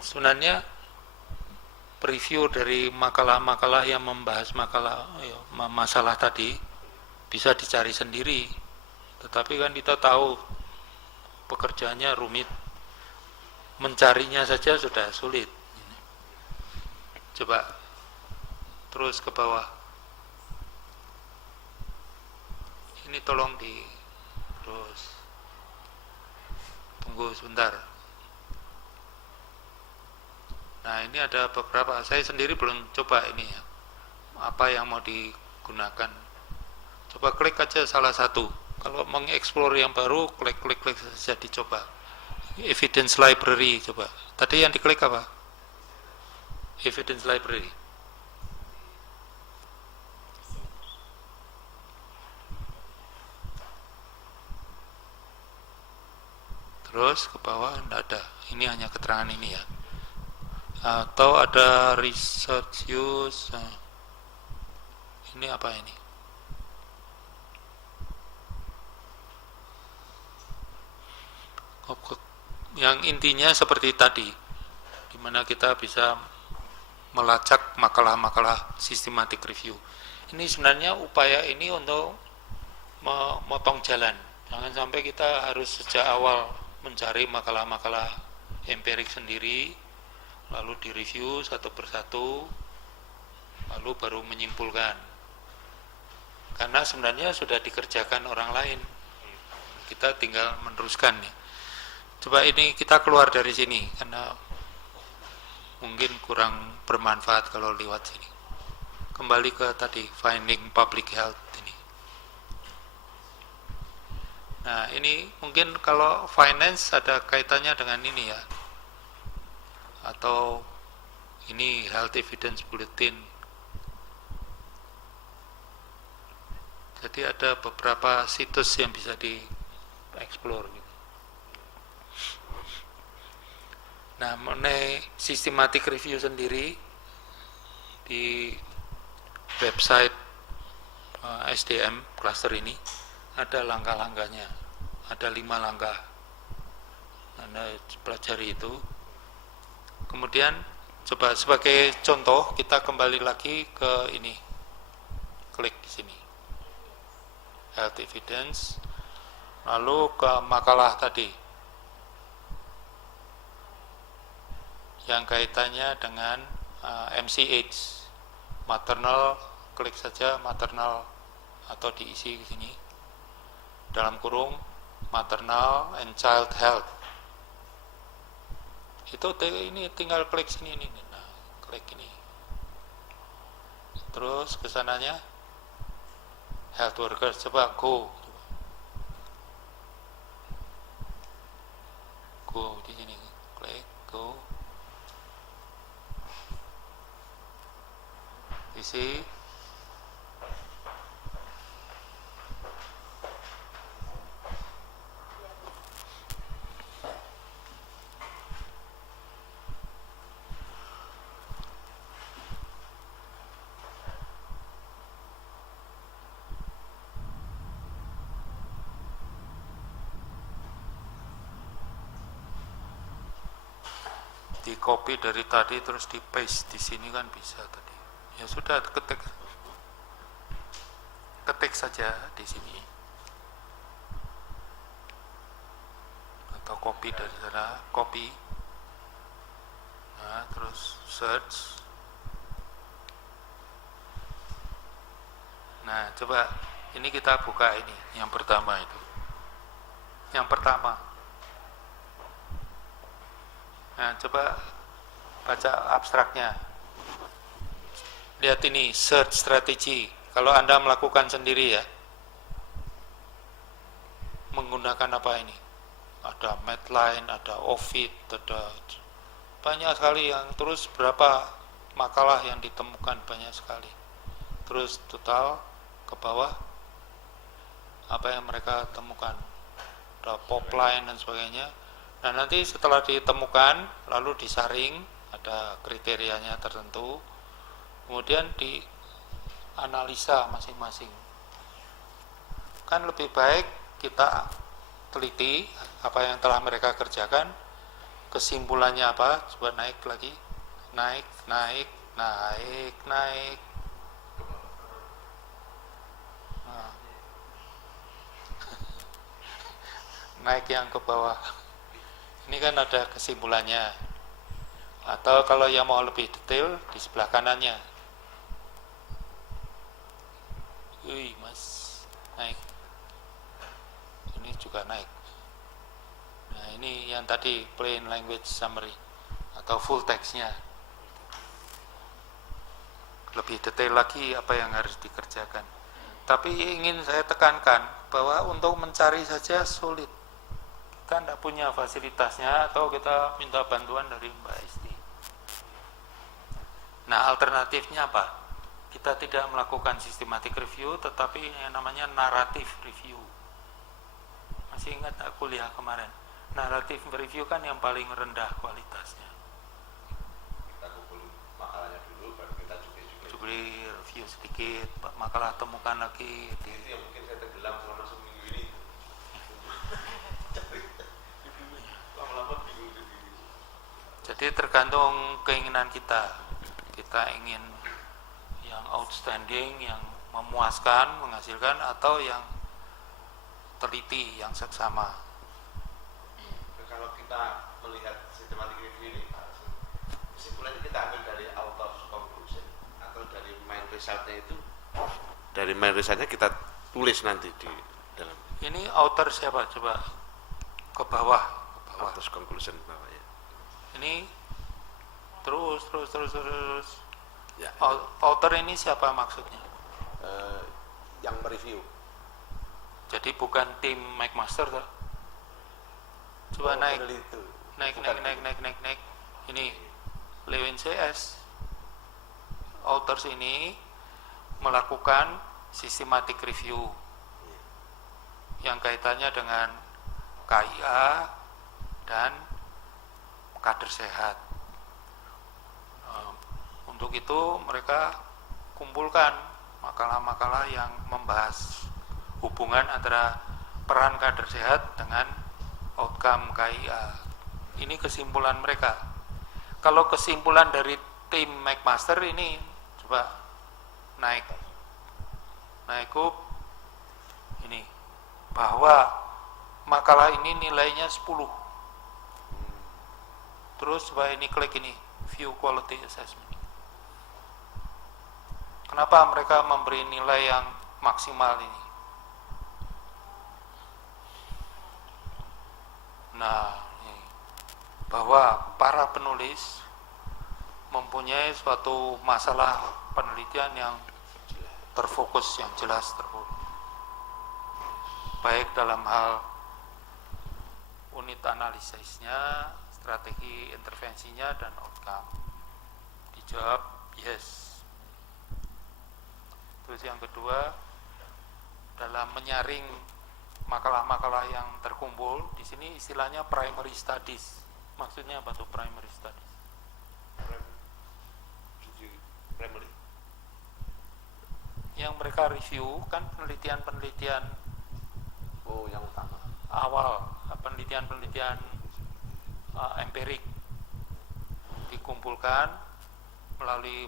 Sebenarnya preview dari makalah-makalah yang membahas masalah tadi bisa dicari sendiri, tetapi kan kita tahu pekerjaannya rumit, mencarinya saja sudah sulit. Coba terus ke bawah, ini tolong terus tunggu sebentar. Nah, ini ada beberapa, saya sendiri belum coba ini ya, apa yang mau digunakan. Coba klik aja salah satu. Kalau mengeksplor yang baru, klik saja dicoba. Evidence library, coba. Tadi yang diklik apa? Evidence library. Terus ke bawah tidak ada. Ini hanya keterangan ini ya. Atau ada research use. Ini apa ini? Yang intinya seperti tadi, di mana kita bisa melacak makalah-makalah systematic review. Ini sebenarnya upaya ini untuk memotong jalan. Jangan sampai kita harus sejak awal mencari makalah-makalah empirik sendiri, lalu direview satu persatu, lalu baru menyimpulkan. Karena sebenarnya sudah dikerjakan orang lain, kita tinggal meneruskan. Coba ini kita keluar dari sini, karena mungkin kurang bermanfaat kalau lewat sini. Kembali ke tadi, finding public health ini. Nah, ini mungkin kalau finance ada kaitannya dengan ini ya, atau ini health evidence bulletin. Jadi ada beberapa situs yang bisa dieksplor gitu. Nah, mengenai systematic review sendiri di website SDM cluster ini ada langkah-langkahnya, ada 5 langkah. Anda pelajari itu. Kemudian coba sebagai contoh kita kembali lagi ke ini, klik di sini, health evidence, lalu ke makalah tadi yang kaitannya dengan MCH, maternal, klik saja maternal atau diisi di sini dalam kurung maternal and child health. Itu ini tinggal klik sini ini. Nah, klik ini. Terus kesananya health workers, coba go di sini, klik go, isi. Di copy dari tadi terus di paste di sini kan bisa tadi. Ya sudah, ketik saja di sini. Atau copy dari sana, copy. Nah, terus search. Nah, coba ini kita buka ini yang pertama itu. Yang pertama. Nah, coba baca abstraknya. lihat ini search strategi. Kalau Anda melakukan sendiri ya, menggunakan apa ini? Ada Medline, ada Ovid, ada banyak sekali yang terus berapa makalah yang ditemukan banyak sekali. Terus total ke bawah apa yang mereka temukan, ada Popline dan sebagainya. Nah nanti setelah ditemukan lalu disaring, ada kriterianya tertentu, kemudian dianalisa masing-masing. Kan lebih baik kita teliti apa yang telah mereka kerjakan, kesimpulannya apa, coba naik lagi, naik. Nah, naik yang ke bawah. Ini kan ada kesimpulannya. Atau kalau yang mau lebih detail di sebelah kanannya. Wih, Mas, naik. Ini juga naik. Nah, ini yang tadi plain language summary atau full text-nya. Lebih detail lagi apa yang harus dikerjakan. Tapi ingin saya tekankan bahwa untuk mencari saja sulit. Kita tidak punya fasilitasnya atau kita minta bantuan dari Mbak Esti. Nah, alternatifnya apa? Kita tidak melakukan systematic review, tetapi yang namanya narrative review. Masih ingat kuliah kemarin? Narrative review kan yang paling rendah kualitasnya. Kita kumpul makalahnya dulu, baru kita Jubli review sedikit, makalah temukan lagi. Itu yang mungkin saya tenggelam selama seminggu ini. Jadi tergantung keinginan kita. Kita ingin yang outstanding, yang memuaskan, menghasilkan, atau yang teliti, yang seksama. Kalau kita melihat systematic review ini, kesimpulannya kita ambil dari author's conclusion atau dari main resultnya itu. Dari main resultnya kita tulis nanti di dalam. Ini author siapa? Coba ke bawah. Author's conclusion bawah ya. Ini terus. Ya. Author ini siapa maksudnya? Yang mereview. Jadi bukan tim McMaster toh? Coba naik. Naik. Ini Lewin CS. Authors ini melakukan systematic review yang kaitannya dengan KIA dan kader sehat. Untuk itu mereka kumpulkan makalah-makalah yang membahas hubungan antara peran kader sehat dengan outcome KIA. Ini kesimpulan mereka. Kalau kesimpulan dari tim McMaster ini, coba naik up ini, bahwa makalah ini nilainya 10. Terus coba ini klik ini, view quality assessment. Kenapa mereka memberi nilai yang maksimal ini? Nah, ini, bahwa para penulis mempunyai suatu masalah penelitian yang terfokus, yang jelas terfokus. Baik dalam hal unit analisisnya, strategi intervensinya, dan outcome. Dijawab yes. Terus yang kedua, dalam menyaring makalah-makalah yang terkumpul, di sini istilahnya primary studies. Maksudnya apa tuh primary studies? Primary. Yang mereka review kan penelitian-penelitian yang utama. awal, penelitian-penelitian empirik dikumpulkan melalui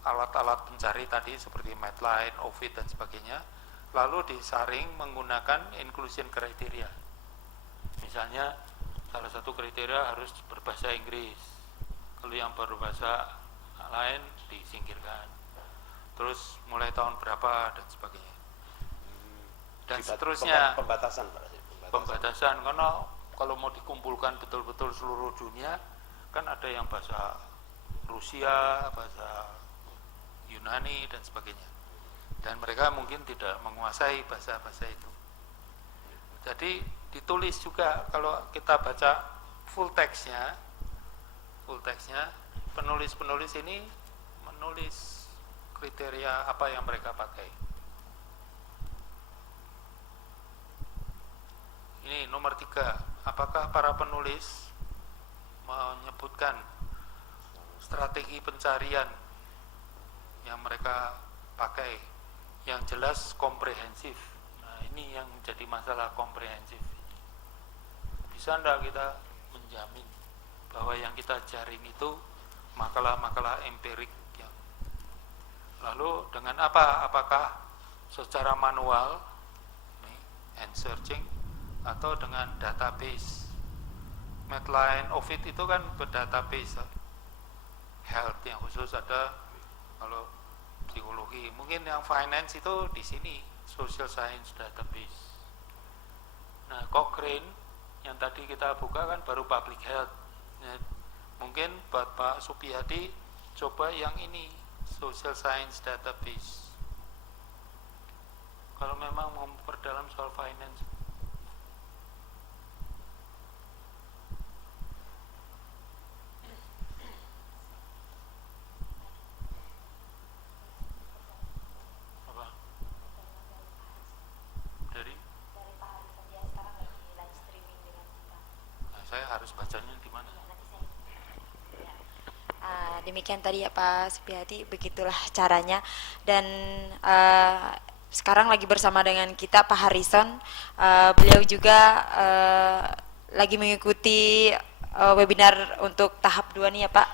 alat-alat pencari tadi seperti Medline, Ovid dan sebagainya, lalu disaring menggunakan inclusion criteria. Misalnya salah satu kriteria harus berbahasa Inggris, kalau yang berbahasa lain disingkirkan. Terus mulai tahun berapa dan sebagainya. Dan seterusnya. Pembatasan, karena kalau mau dikumpulkan betul-betul seluruh dunia, kan ada yang bahasa Rusia, bahasa Yunani dan sebagainya. Dan mereka mungkin tidak menguasai bahasa-bahasa itu. Jadi ditulis juga, kalau kita baca full text-nya, penulis-penulis ini menulis kriteria apa yang mereka pakai. Ini nomor 3, apakah para penulis menyebutkan strategi pencarian yang mereka pakai yang jelas komprehensif. Nah, ini yang menjadi masalah, komprehensif. Bisa enggak kita menjamin bahwa yang kita jaring itu makalah-makalah empirik yang lalu dengan apa? Apakah secara manual and searching atau dengan database? Medline, Ovid itu kan berdatabase health yang khusus, ada kalau psikologi, mungkin yang finance itu di sini social science database. Nah, Cochrane yang tadi kita buka kan baru public health. Ya, mungkin buat Pak Supiyadi coba yang ini social science database. Kalau memang mau memperdalam soal finance. Saya harus bacanya di mana? Demikian tadi ya Pak Supiyadi, begitulah caranya. Dan sekarang lagi bersama dengan kita Pak Harrison. Beliau juga lagi mengikuti webinar untuk tahap 2 nih ya Pak.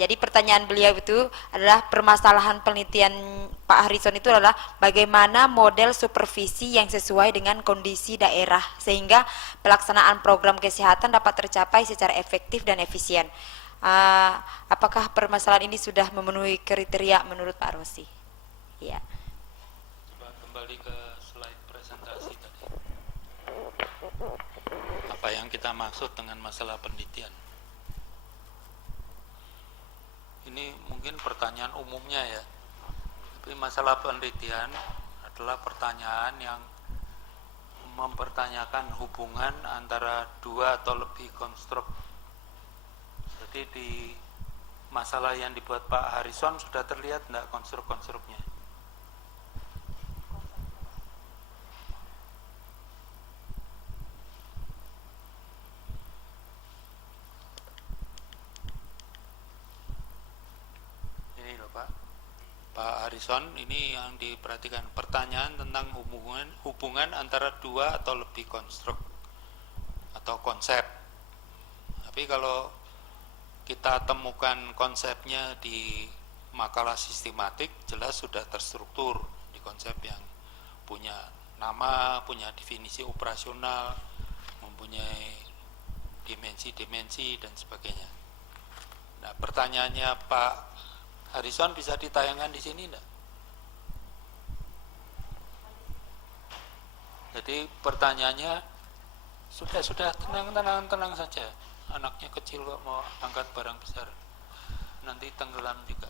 Jadi pertanyaan beliau itu adalah, permasalahan penelitian Pak Harrison itu adalah bagaimana model supervisi yang sesuai dengan kondisi daerah sehingga pelaksanaan program kesehatan dapat tercapai secara efektif dan efisien. Apakah permasalahan ini sudah memenuhi kriteria menurut Pak Rosi? Ya. Coba kembali ke slide presentasi tadi. Apa yang kita maksud dengan masalah penelitian? Ini mungkin pertanyaan umumnya ya. Tapi masalah penelitian adalah pertanyaan yang mempertanyakan hubungan antara dua atau lebih konstruk. Jadi di masalah yang dibuat Pak Harrison sudah terlihat enggak konstruk-konstruknya? Pak Harrison, ini yang diperhatikan, pertanyaan tentang hubungan antara dua atau lebih konstruk atau konsep. Tapi kalau kita temukan konsepnya di makalah sistematik, jelas sudah terstruktur di konsep yang punya nama, punya definisi operasional, mempunyai dimensi-dimensi dan sebagainya. Nah, pertanyaannya Pak Harrison bisa ditayangkan di sini enggak? Jadi pertanyaannya sudah tenang saja. Anaknya kecil kok mau angkat barang besar, nanti tenggelam juga.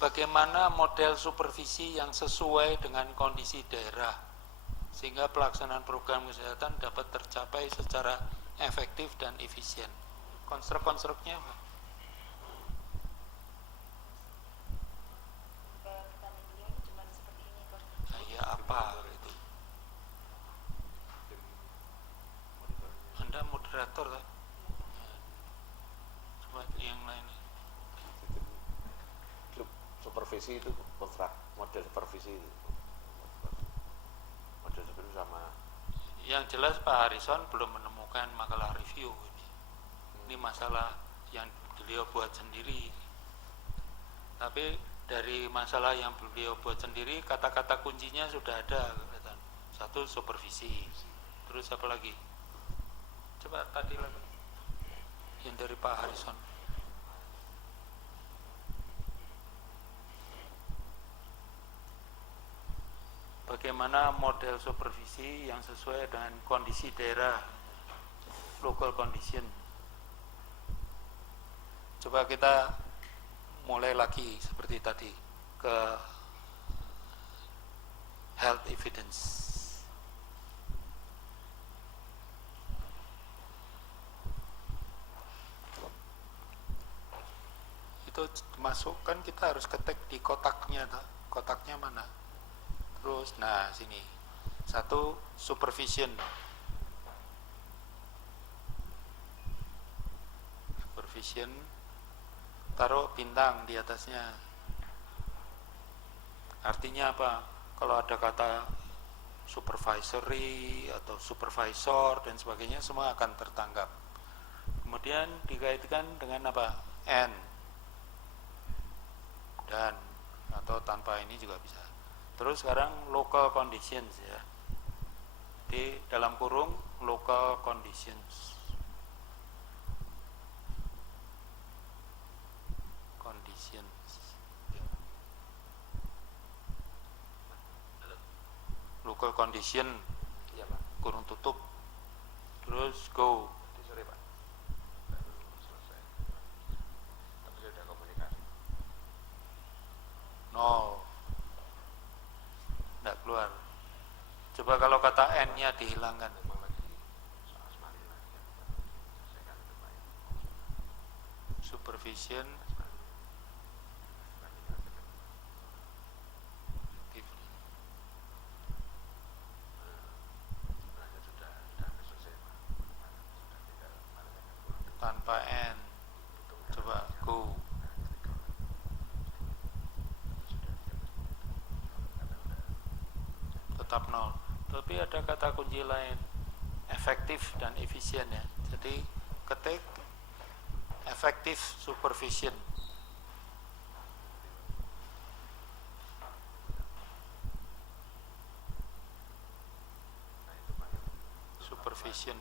Bagaimana model supervisi yang sesuai dengan kondisi daerah sehingga pelaksanaan program kesehatan dapat tercapai secara efektif dan efisien? Konstruk-konstruknya apa? Apa itu? Anda moderator kan? Coba yang lain. Supervisi itu model supervisi itu. Model supervisi sama. Yang jelas Pak Harrison belum menemukan makalah review ini. Ini masalah yang beliau buat sendiri. Tapi dari masalah yang beliau buat sendiri, kata-kata kuncinya sudah ada. Satu, supervisi. Terus apa lagi? Coba tadi lagi yang dari Pak Harrison. Bagaimana model supervisi yang sesuai dengan kondisi daerah, local condition. Coba kita mulai lagi seperti tadi. ke health evidence. Itu masukkan, kita harus ketik di kotaknya, kotaknya mana. Terus, nah sini, satu supervision, taruh bintang di atasnya. Artinya apa? Kalau ada kata supervisory atau supervisor dan sebagainya, semua akan tertangkap. Kemudian dikaitkan dengan apa? And, dan, atau tanpa ini juga bisa. Terus sekarang local conditions ya, di dalam kurung local conditions. Local condition, Iya Pak. kurung tutup, terus go. Sore Pak. Baru selesai. Tapi sudah komunikasi. No, tidak keluar. Coba kalau kata N-nya dihilangkan. Memang lagi soal asmari lagi. Saya kan Pak. Supervision, tanpa N. Coba go. Tetap 0. Tapi ada kata kunci lain, efektif dan efisien ya. Jadi ketik effective supervision. Supervision.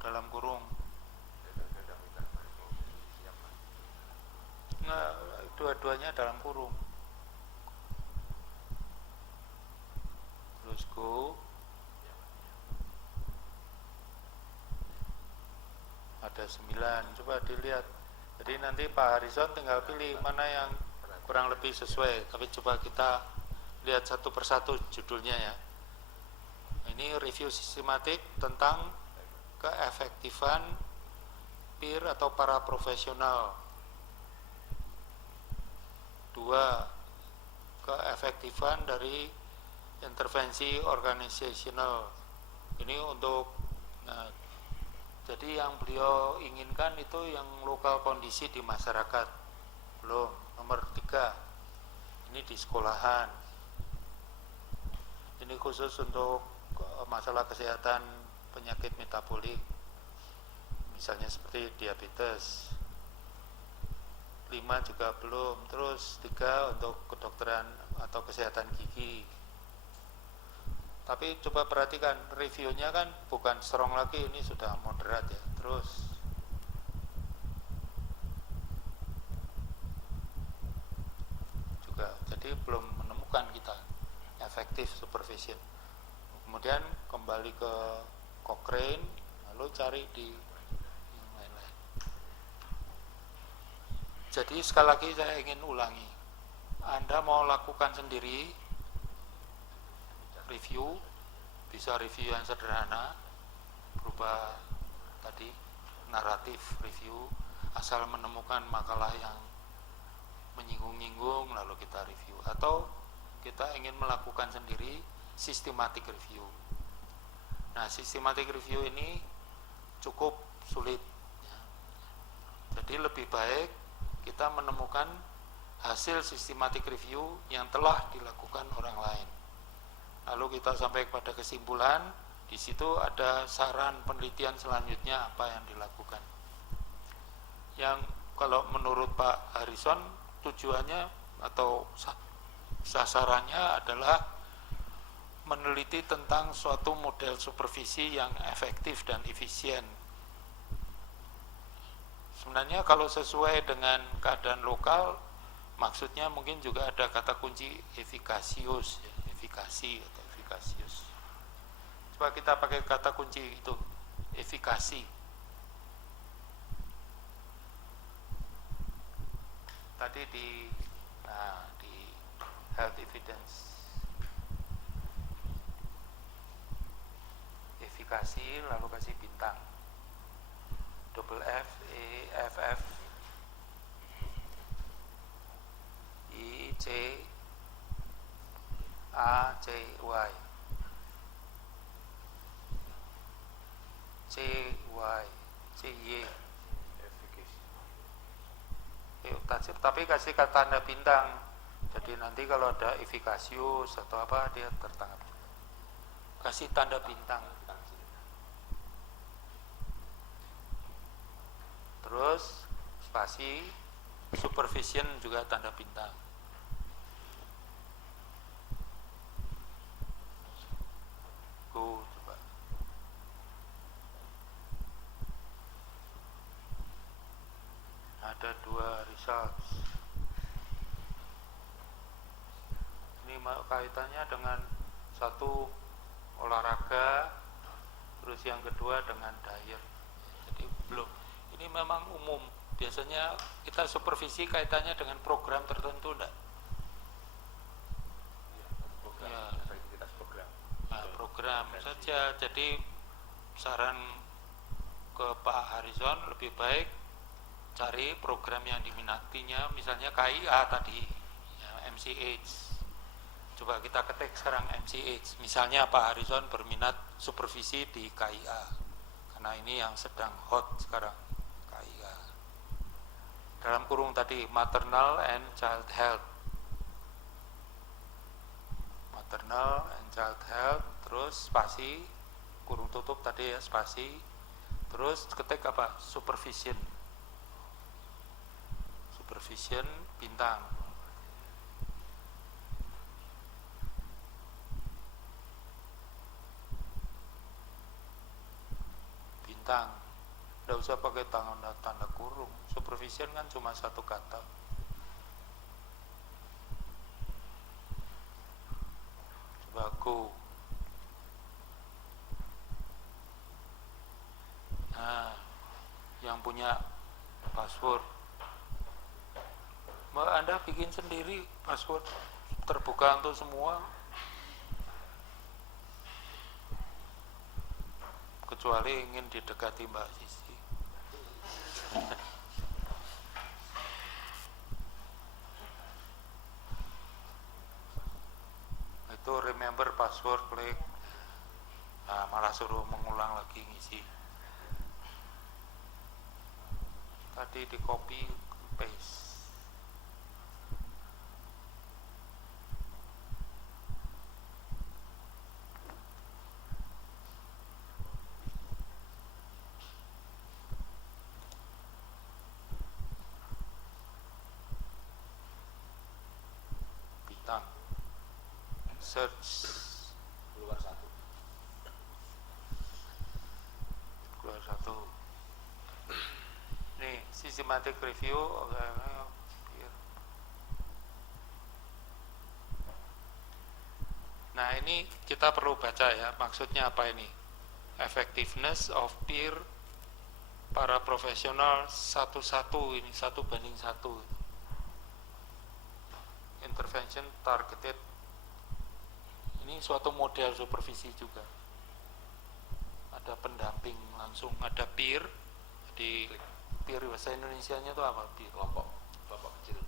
Dalam kurung. Nah, dua-duanya dalam kurung. Terus go. Ada 9. Coba dilihat. Jadi nanti Pak Harrison tinggal pilih mana yang kurang lebih sesuai. Tapi coba kita lihat satu persatu judulnya ya. Ini review sistematik tentang keefektifan peer atau para profesional. 2. Keefektifan dari intervensi organisasional. Ini untuk, nah, jadi yang beliau inginkan itu yang lokal kondisi di masyarakat. Belum. Nomor 3, ini di sekolahan. Ini khusus untuk masalah kesehatan penyakit metabolik, misalnya seperti diabetes. 5 juga belum. Terus 3 untuk kedokteran atau kesehatan gigi. Tapi coba perhatikan, reviewnya kan bukan strong lagi, ini sudah moderat ya. Terus juga, jadi belum menemukan kita effective supervision. Kemudian kembali ke Cochrane, lalu cari di yang lain-lain. Jadi sekali lagi saya ingin ulangi, Anda mau lakukan sendiri review, bisa review yang sederhana berupa tadi naratif review, asal menemukan makalah yang menyinggung-nyinggung lalu kita review, atau kita ingin melakukan sendiri systematic review. Nah, systematic review ini cukup sulit ya. Jadi lebih baik kita menemukan hasil systematic review yang telah dilakukan orang lain, lalu kita sampai pada kesimpulan. Di situ ada saran penelitian selanjutnya apa yang dilakukan. Yang kalau menurut Pak Harrison tujuannya atau sasarannya adalah meneliti tentang suatu model supervisi yang efektif dan efisien. Sebenarnya kalau sesuai dengan keadaan lokal, maksudnya mungkin juga ada kata kunci efikasius, ya, efikasi atau efikasius. Coba kita pakai kata kunci itu, efikasi. tadi di health evidence, efikasi, lalu kasih bintang, double F E F F I C A C Y C Y C Y. Tapi kasih tanda bintang, jadi nanti kalau ada efikasius atau apa dia tertangkap. Kasih tanda bintang. Terus spasi, supervision juga tanda bintang. Go, coba. Ada 2 results. Ini kaitannya dengan satu olahraga, terus yang kedua dengan diet. Jadi belum. Ini memang umum. Biasanya kita supervisi kaitannya dengan program tertentu, enggak? Ya, nah, program saja. Jadi saran ke Pak Harrison lebih baik cari program yang diminatinya, misalnya KIA tadi, ya, MCH. Coba kita ketik sekarang MCH. Misalnya Pak Harrison berminat supervisi di KIA, karena ini yang sedang hot sekarang, KIA. Dalam kurung tadi maternal and child health, maternal and child health, terus spasi, kurung tutup tadi ya, spasi, terus ketik apa? Supervision, supervision bintang. Bintang, tidak usah pakai tanda kurung. Supervision kan cuma satu kata. Coba go. Nah, yang punya password, Mbak, Anda bikin sendiri password, terbuka untuk semua, kecuali ingin didekati Mbak Sisi. Itu remember password, klik. Nah, malah suruh mengulang lagi ngisi. Tadi di copy paste. Bintang. Search. Keluar satu. Nih, systematic review. Nah, ini kita perlu baca ya, maksudnya apa ini? Effectiveness of peer para profesional 1:1, ini 1:1. Intervention targeted. Ini suatu model supervisi juga. Ada pendamping langsung, ada peer. Di peer bahasa Indonesianya itu apa? Peer. Kelompok kecil.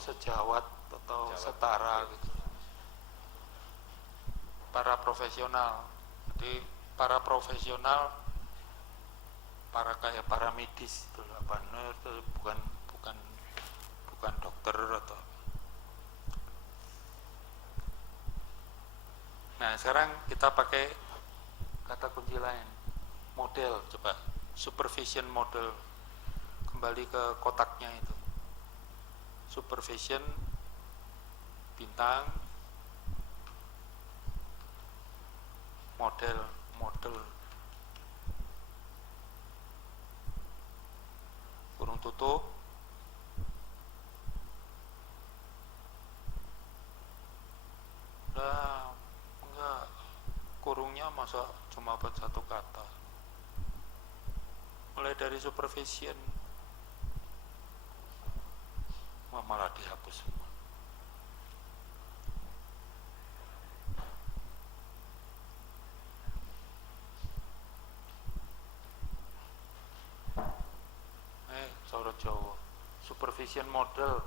Sejawat atau setara gitu. Para profesional. Jadi para profesional, kayak para medis itu, apa, nurse, bukan dokter atau. Nah, sekarang kita pakai kata kunci lain, model. Coba supervision model, kembali ke kotaknya itu, supervision bintang, model kurung tutup, udah enggak, kurungnya masa cuma buat satu kata. Mulai dari supervision, malah dihapus semua. Cara Jawa supervision model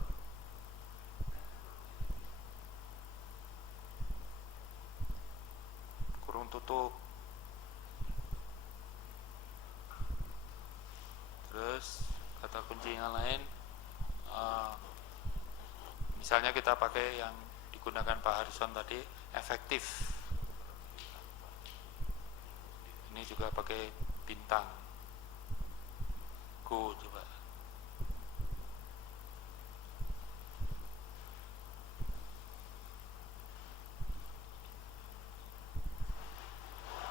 kurung tutup. Terus kata kunci yang lain, misalnya kita pakai yang digunakan Pak Harrison tadi, efektif. Ini juga pakai bintang. Go coba.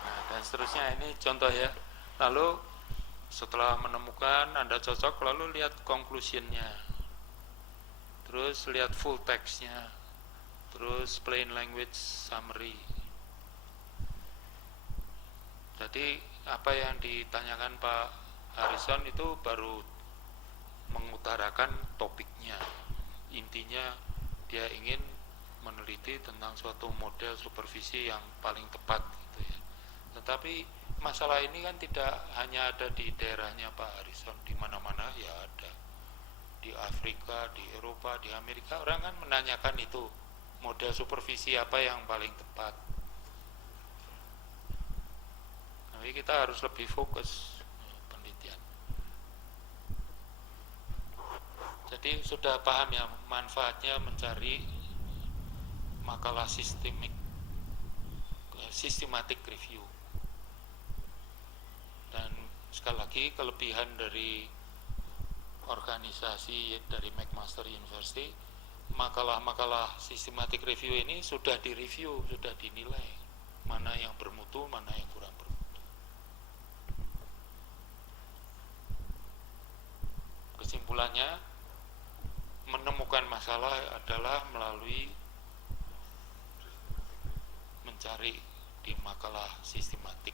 Nah, dan seterusnya, ini contoh ya. Lalu setelah menemukan Anda cocok, lalu lihat conclusionnya, terus lihat full textnya, terus plain language summary. Jadi apa yang ditanyakan Pak Harrison itu baru mengutarakan topiknya. Intinya dia ingin meneliti tentang suatu model supervisi yang paling tepat gitu ya. Tetapi masalah ini kan tidak hanya ada di daerahnya Pak Harrison, di mana-mana ya ada. Di Afrika, di Eropa, di Amerika, orang kan menanyakan itu, model supervisi apa yang paling tepat. Tapi kita harus lebih fokus penelitian. Jadi sudah paham ya manfaatnya mencari makalah systematic review. Dan sekali lagi kelebihan dari organisasi dari McMaster University, makalah-makalah systematic review ini sudah direview, sudah dinilai mana yang bermutu, mana yang kurang bermutu. Kesimpulannya, menemukan masalah adalah melalui mencari di makalah sistematik.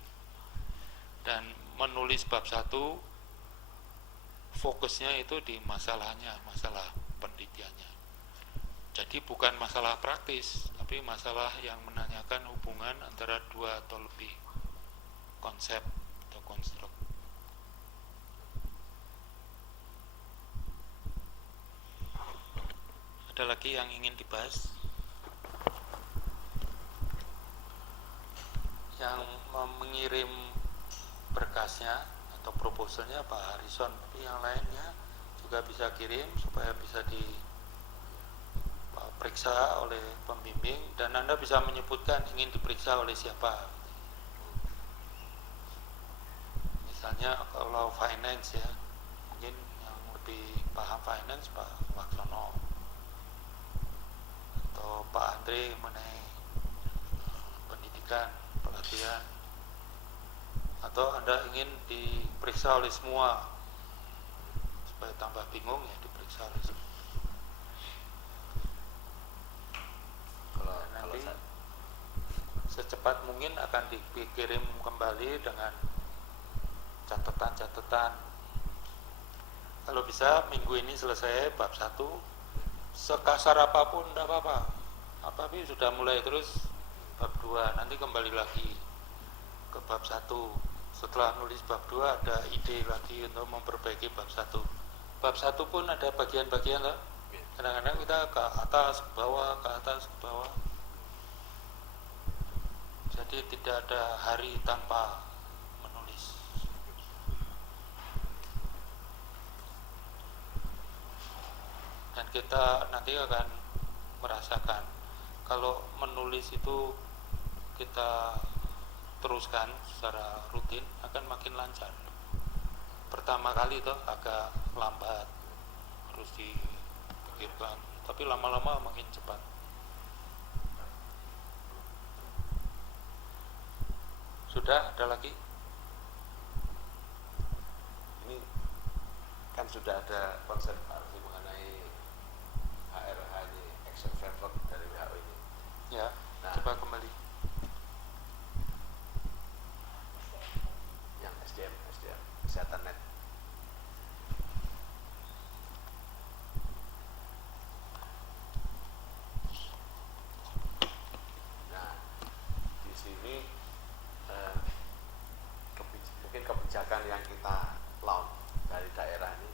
Dan menulis bab 1 fokusnya itu di masalahnya, masalah penelitiannya. Jadi bukan masalah praktis, tapi masalah yang menanyakan hubungan antara dua atau lebih konsep atau konstruk. Ada lagi yang ingin dibahas? Yang mengirim berkasnya atau proposalnya Pak Harrison, tapi yang lainnya juga bisa kirim supaya bisa diperiksa oleh pembimbing, dan Anda bisa menyebutkan ingin diperiksa oleh siapa. Misalnya kalau finance ya, mungkin yang lebih paham finance Pak Laksono, atau Pak Andre mengenai pendidikan, pelatihan, atau Anda ingin diperiksa oleh semua supaya tambah bingung ya diperiksa oleh semua. Nanti secepat mungkin akan dikirim kembali dengan catatan-catatan. Kalau bisa minggu ini selesai bab 1, sekasar apapun tidak apa-apa. Tapi sudah mulai terus bab 2, nanti kembali lagi ke bab 1. Setelah nulis bab 2 ada ide lagi untuk memperbaiki bab 1. Bab 1 pun ada bagian-bagian lah. Kadang-kadang kita ke atas, ke bawah, ke atas, ke bawah. Jadi tidak ada hari tanpa menulis. Dan kita nanti akan merasakan kalau menulis itu kita teruskan secara rutin akan makin lancar. Pertama kali itu agak lambat, harus dipikirkan, tapi lama-lama makin cepat. Sudah ada lagi? Ini kan sudah ada konservasi mengenai HRH ini, action framework dari WHO ini. Ya, Nah, coba kembali. Yang SDM, kesehatan net. kebijakan yang kita launch dari daerah ini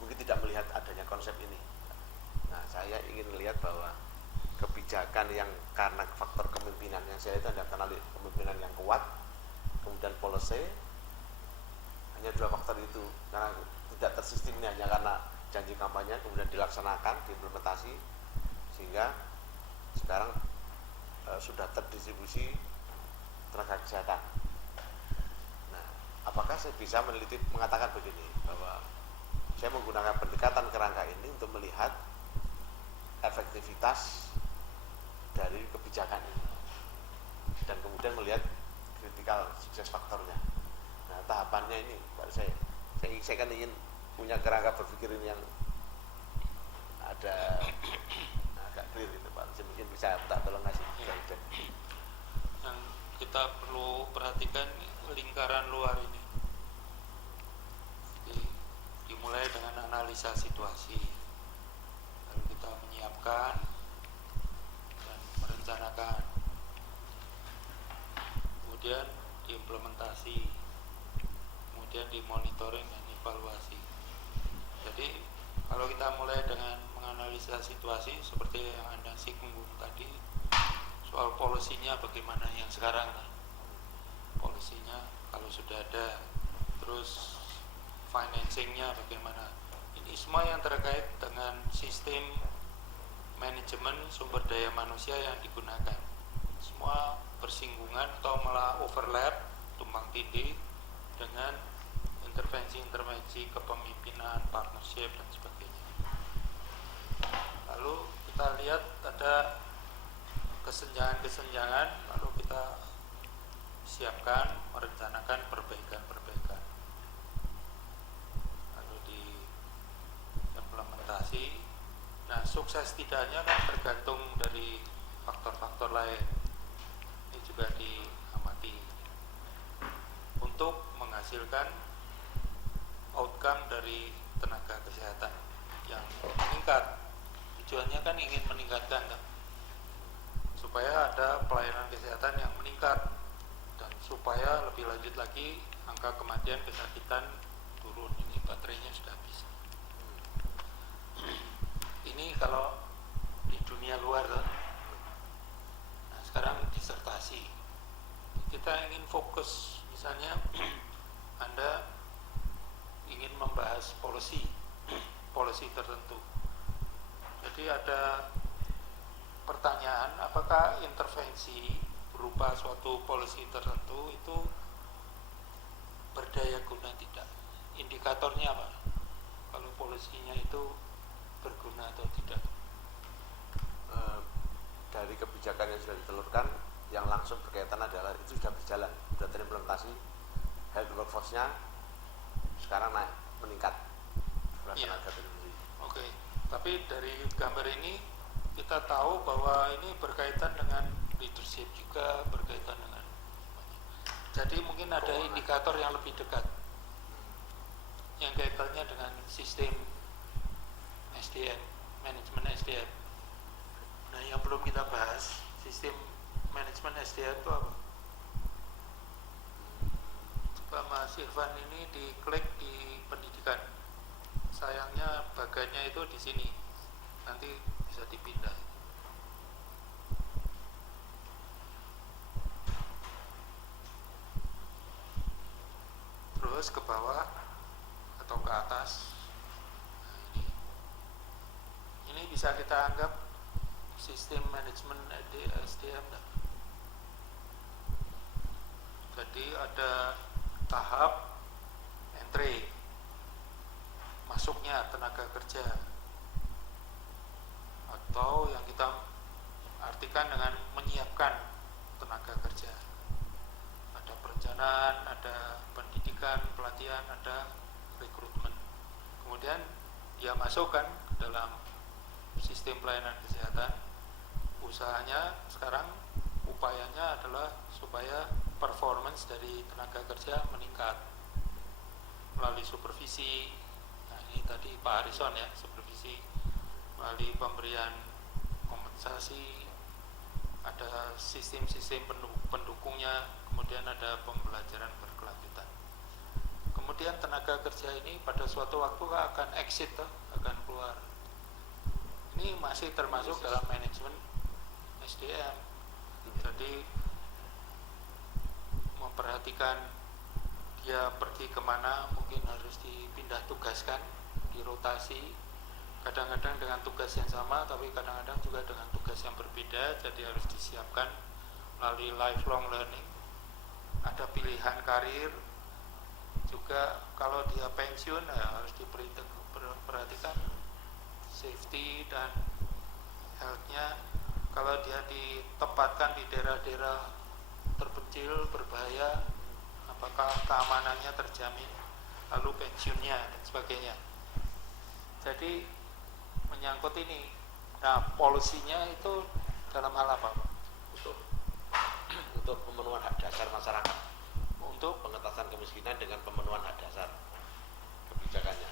mungkin tidak melihat adanya konsep ini. Nah, saya ingin melihat bahwa kebijakan yang karena faktor kepemimpinan yang saya itu adalah kenali kepemimpinan yang kuat, kemudian policy, hanya dua faktor itu, karena tidak tersistem ini hanya karena janji kampanye kemudian dilaksanakan, diimplementasi, sehingga sekarang sudah terdistribusi tenaga kesehatan. Nah, apakah saya bisa meneliti mengatakan begini, bahwa saya menggunakan pendekatan kerangka ini untuk melihat efektivitas dari kebijakan ini dan kemudian melihat kritikal sukses faktornya. Nah, tahapannya ini saya kan ingin punya kerangka berpikir ini yang ada agak clear itu Pak. Saya mungkin bisa tolong ngasih feedback. Yang kita perlu perhatikan lingkaran luar ini. Jadi, dimulai dengan analisa situasi, lalu kita menyiapkan dan merencanakan, kemudian diimplementasi, kemudian dimonitoring dan evaluasi. Jadi kalau kita mulai dengan menganalisa situasi seperti yang Anda singgung tadi, soal polisinya bagaimana yang sekarang, polisinya kalau sudah ada, terus financingnya bagaimana, ini semua yang terkait dengan sistem manajemen sumber daya manusia yang digunakan, semua bersinggungan atau malah overlap, tumpang tindih dengan intervensi-intervensi kepemimpinan, partnership dan sebagainya. Lalu kita lihat ada kesenjangan-kesenjangan, lalu kita siapkan, merencanakan perbaikan-perbaikan, lalu diimplementasi. Nah, sukses tidaknya kan tergantung dari faktor-faktor lain. Ini juga diamati untuk menghasilkan outcome dari tenaga kesehatan yang meningkat. Tujuannya kan ingin meningkatkan kan? Supaya ada pelayanan kesehatan yang meningkat dan supaya lebih lanjut lagi angka kematian kesakitan turun. Ini baterainya sudah habis. Ini kalau di dunia luar kan. Nah, sekarang disertasi. Kita ingin fokus, misalnya Anda ingin membahas policy tertentu. Jadi ada pertanyaan, apakah intervensi berupa suatu policy tertentu itu berdaya guna tidak? Indikatornya apa? Kalau polisinya itu berguna atau tidak? Dari kebijakan yang sudah ditelurkan, yang langsung berkaitan adalah itu sudah berjalan, sudah terimplementasi, health workforce-nya sekarang naik, meningkat. Iya. Oke. Tapi dari gambar ini kita tahu bahwa ini berkaitan dengan leadership juga, berkaitan dengan, jadi mungkin ada indikator yang lebih dekat yang kaitannya dengan sistem SDM, manajemen SDM. Nah, yang belum kita bahas, sistem manajemen SDM itu apa? Coba Mas Irfan ini diklik di pendidikan. Sayangnya bagannya itu di sini. Nanti bisa dipindah. Terus ke bawah atau ke atas. Nah, ini bisa kita anggap sistem manajemen SDM. Jadi ada tahap entry, masuknya tenaga kerja, atau yang kita artikan dengan menyiapkan tenaga kerja. Ada perencanaan, ada pendidikan, pelatihan, ada rekrutmen. Kemudian dia masukkan ke dalam sistem pelayanan kesehatan. Usahanya sekarang, upayanya adalah supaya performance dari tenaga kerja meningkat melalui supervisi. Nah, ini tadi Pak Harison ya, supervisi melalui pemberian kompensasi, ada sistem-sistem pendukungnya, kemudian ada pembelajaran berkelanjutan. kemudian tenaga kerja ini pada suatu waktu akan exit toh, akan keluar. Ini masih termasuk dalam manajemen SDM. Jadi memperhatikan dia pergi kemana, mungkin harus dipindah tugaskan, dirotasi, kadang-kadang dengan tugas yang sama tapi kadang-kadang juga dengan tugas yang berbeda, jadi harus disiapkan melalui lifelong learning. Ada pilihan karir juga, kalau dia pensiun ya harus diperhatikan safety dan health-nya. Kalau dia ditempatkan di daerah-daerah terpencil berbahaya, apakah keamanannya terjamin, lalu pensiunnya dan sebagainya. Jadi menyangkut ini. Nah, polisinya itu dalam hal apa, Pak? Untuk pemenuhan hak dasar masyarakat, Untuk pengentasan kemiskinan dengan pemenuhan hak dasar kebijakannya,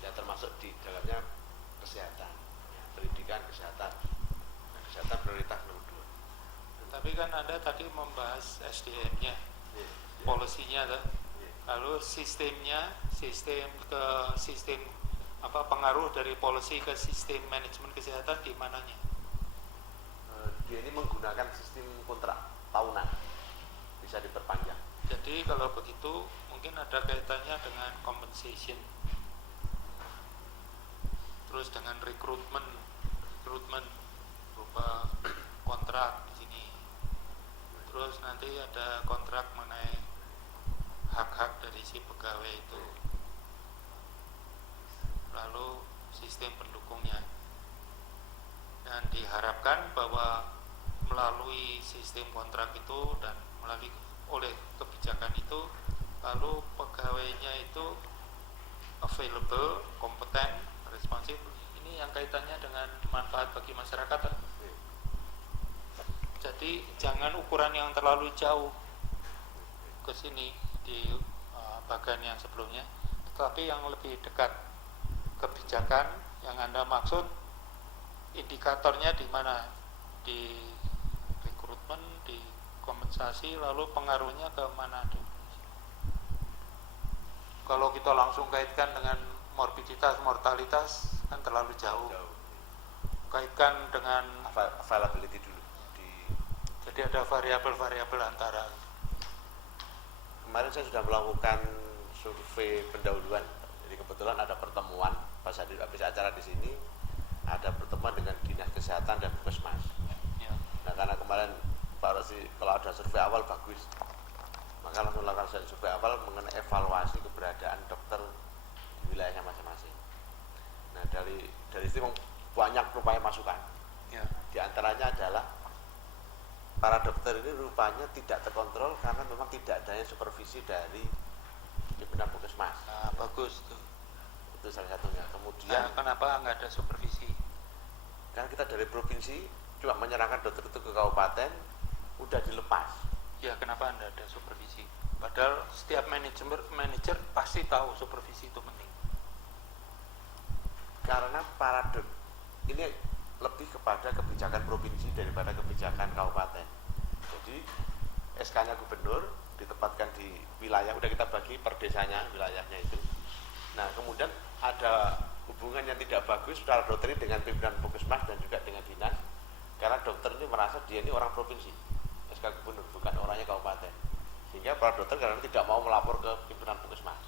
ya termasuk di dalamnya kesehatan, pendidikan, kesehatan. Nah, kesehatan prioritas nomor 2. tapi kan Anda tadi membahas SDM-nya, Ya, polisinya kan? ya. Lalu sistemnya, sistem apa pengaruh dari polisi ke sistem manajemen kesehatan di mananya? Dia ini menggunakan sistem kontrak tahunan, bisa diperpanjang. Jadi kalau begitu mungkin ada kaitannya dengan compensation, terus dengan rekrutmen berupa kontrak di sini, terus nanti ada kontrak mengenai hak-hak dari si pegawai itu, lalu sistem pendukungnya, dan diharapkan bahwa melalui sistem kontrak itu dan melalui oleh kebijakan itu, lalu pegawainya itu available, kompeten, responsif. Ini yang kaitannya dengan manfaat bagi masyarakat. Jadi jangan ukuran yang terlalu jauh ke sini di bagian yang sebelumnya, tetapi yang lebih dekat kebijakan yang Anda maksud, indikatornya di mana, di rekrutmen, di kompensasi, lalu pengaruhnya ke mana tuh. Kalau kita langsung kaitkan dengan morbiditas, mortalitas kan terlalu jauh. Kaitkan dengan, Availability dulu. jadi ada variabel-variabel antara. Kemarin saya sudah melakukan survei pendahuluan. Jadi kebetulan ada pertemuan pas habis acara di sini, ada pertemuan dengan Dinas Kesehatan dan Puskesmas. Ya. Nah, karena kemarin Pak Rosi kalau ada survei awal bagus, maka langsung lakukan survei awal mengenai evaluasi keberadaan dokter di wilayahnya masing-masing. Nah, dari itu banyak rupanya masukan. Ya. Di antaranya adalah para dokter ini rupanya tidak terkontrol karena memang tidak adanya supervisi dari pimpinan Puskesmas. Nah, bagus tuh. Itu salah satunya. Kemudian Nah, kenapa nggak ada supervisi? karena kita dari provinsi cuma menyerahkan dokter itu ke kabupaten, udah dilepas. Ya, kenapa Anda ada supervisi? Padahal setiap manajer pasti tahu supervisi itu penting. Karena ini lebih kepada kebijakan provinsi daripada kebijakan kabupaten. Jadi SK-nya gubernur ditempatkan di wilayah, udah kita bagi per desanya wilayahnya itu. Nah, kemudian ada hubungan yang tidak bagus antara dokter ini dengan pimpinan Puskesmas dan juga dengan dinas, karena dokter ini merasa dia ini orang provinsi, SK gubernur, bukan orangnya kabupaten, sehingga para dokter karena tidak mau melapor ke pimpinan Puskesmas.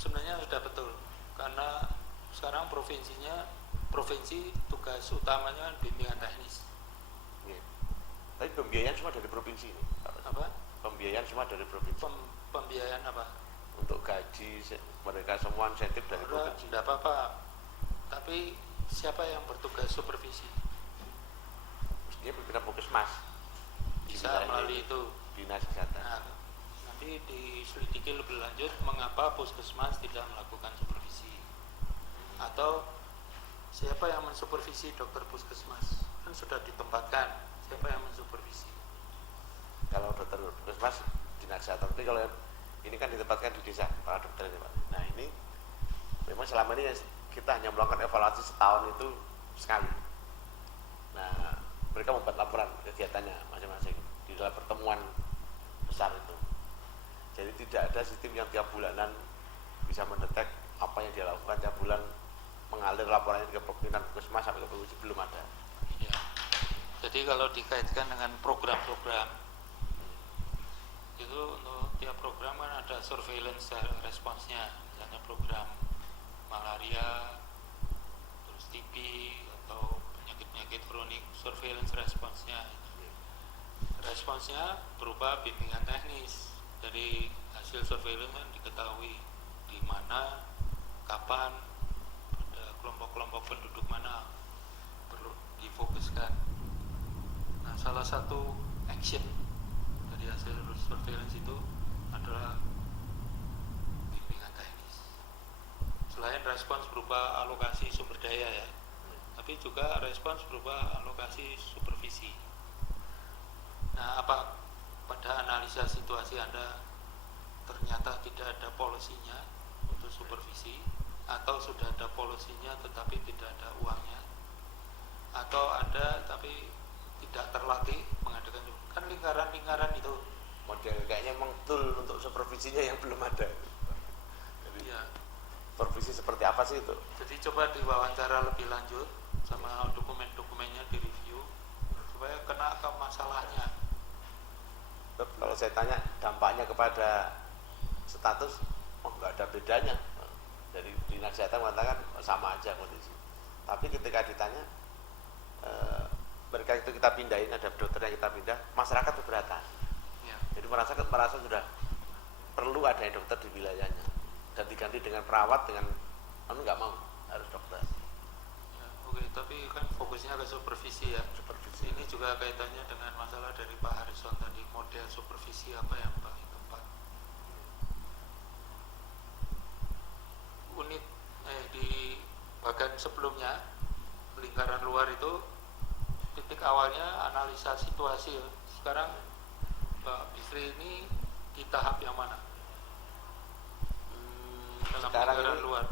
Sebenarnya sudah betul, karena sekarang provinsi tugas utamanya kan bimbingan teknis. Ya. Tapi pembiayaan semua dari provinsi ini. Apa? Pembiayaan semua dari provinsi. Pembiayaan apa? Untuk gaji mereka semua insentif dari provinsi. Tidak apa-apa. Tapi siapa yang bertugas supervisi? Mestinya pimpinan Puskesmas. Bisa melalui itu. Dinas Kesehatan. Nah, nanti diselidiki lebih lanjut mengapa Puskesmas tidak melakukan supervisi. Atau siapa yang mensupervisi dokter Puskesmas? Kan sudah ditempatkan. Siapa yang mensupervisi? Kalau dokter Puskesmas Dinas Kesehatan, tapi kalau ini kan ditempatkan di desa para dokter ini, Pak. Nah, ini memang selama ini kita hanya melakukan evaluasi setahun itu sekali. Nah, mereka membuat laporan kegiatannya masing-masing di dalam pertemuan besar itu. Jadi tidak ada sistem yang tiap bulanan bisa mendetek apa yang dia lakukan tiap bulan, mengalir laporannya ke pimpinan puskesmas sampai ke polisi, belum ada. Ya. Jadi kalau dikaitkan dengan program-program itu, untuk tiap program kan ada surveillance responsnya. Misalnya program malaria, terus TB atau penyakit-penyakit kronik, surveillance responsnya. Responsnya berupa bimbingan teknis. Dari hasil surveillance kan diketahui di mana, kapan, pada kelompok-kelompok penduduk mana perlu difokuskan. Nah, salah satu action dari hasil surveillance itu adalah bimbingan teknis. Selain respons berupa alokasi sumber daya ya, tapi juga respons berupa alokasi supervisi. Nah, apa pada analisa situasi Anda ternyata tidak ada polisinya untuk supervisi, atau sudah ada polisinya tetapi tidak ada uangnya, atau ada tapi tidak terlatih mengadakan, kan lingkaran-lingkaran itu Model kayaknya memang tool untuk supervisinya yang belum ada. Jadi ya. supervisi seperti apa sih itu? Jadi coba diwawancara lebih lanjut sama dokumen-dokumennya direview supaya kena ke masalahnya. Kalau saya tanya dampaknya kepada status, oh nggak ada bedanya. Dari dinas kesehatan mengatakan sama aja kondisi. Tapi ketika ditanya, mereka itu kita pindahin, ada dokter yang kita pindah, masyarakat keberatan. Ya. Jadi merasa sudah perlu adanya dokter di wilayahnya, dan diganti dengan perawat, dengan nggak mau, harus dokter. Ya, oke, tapi kan fokusnya ke supervisi ya. Supervisi. Ini juga kaitannya dengan masalah dari Pak Harrison tadi, model supervisi apa yang paling tepat. Unit di bagian sebelumnya, lingkaran luar itu titik awalnya analisa situasi ya. Sekarang Pak Bisri ini di tahap yang mana? Dalam Sekarang lingkaran ini luar.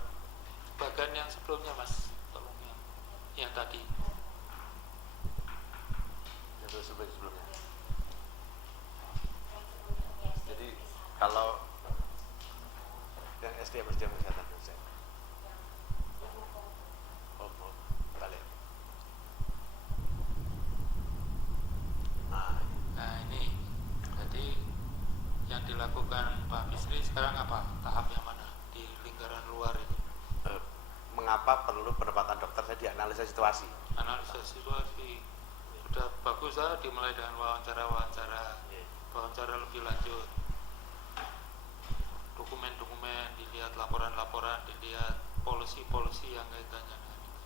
Bagian yang sebelumnya Mas, tolong yang tadi. Itu sebelumnya. Jadi kalau yang SDM kesehatan dosen, balik. Nah ini, jadi yang dilakukan Pak Bisri sekarang apa? Tahap yang mana di lingkaran luar itu? Mengapa perlu penempatan dokter? Saya dianalisa situasi. Analisa situasi sudah bagus lah, dimulai dengan wawancara lebih lanjut, dokumen-dokumen dilihat, laporan-laporan dilihat, polisi-polisi yang kaitannya dengan itu.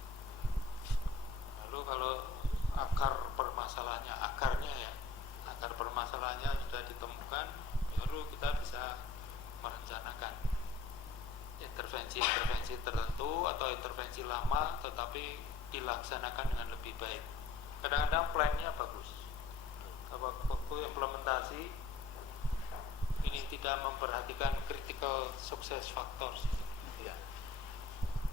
Lalu kalau akar permasalahannya sudah ditemukan, baru kita bisa merencanakan intervensi tertentu atau intervensi lama tetapi dilaksanakan dengan lebih baik. Kadang-kadang plannya bagus, waktu implementasi ini tidak memperhatikan critical success factors. Ya.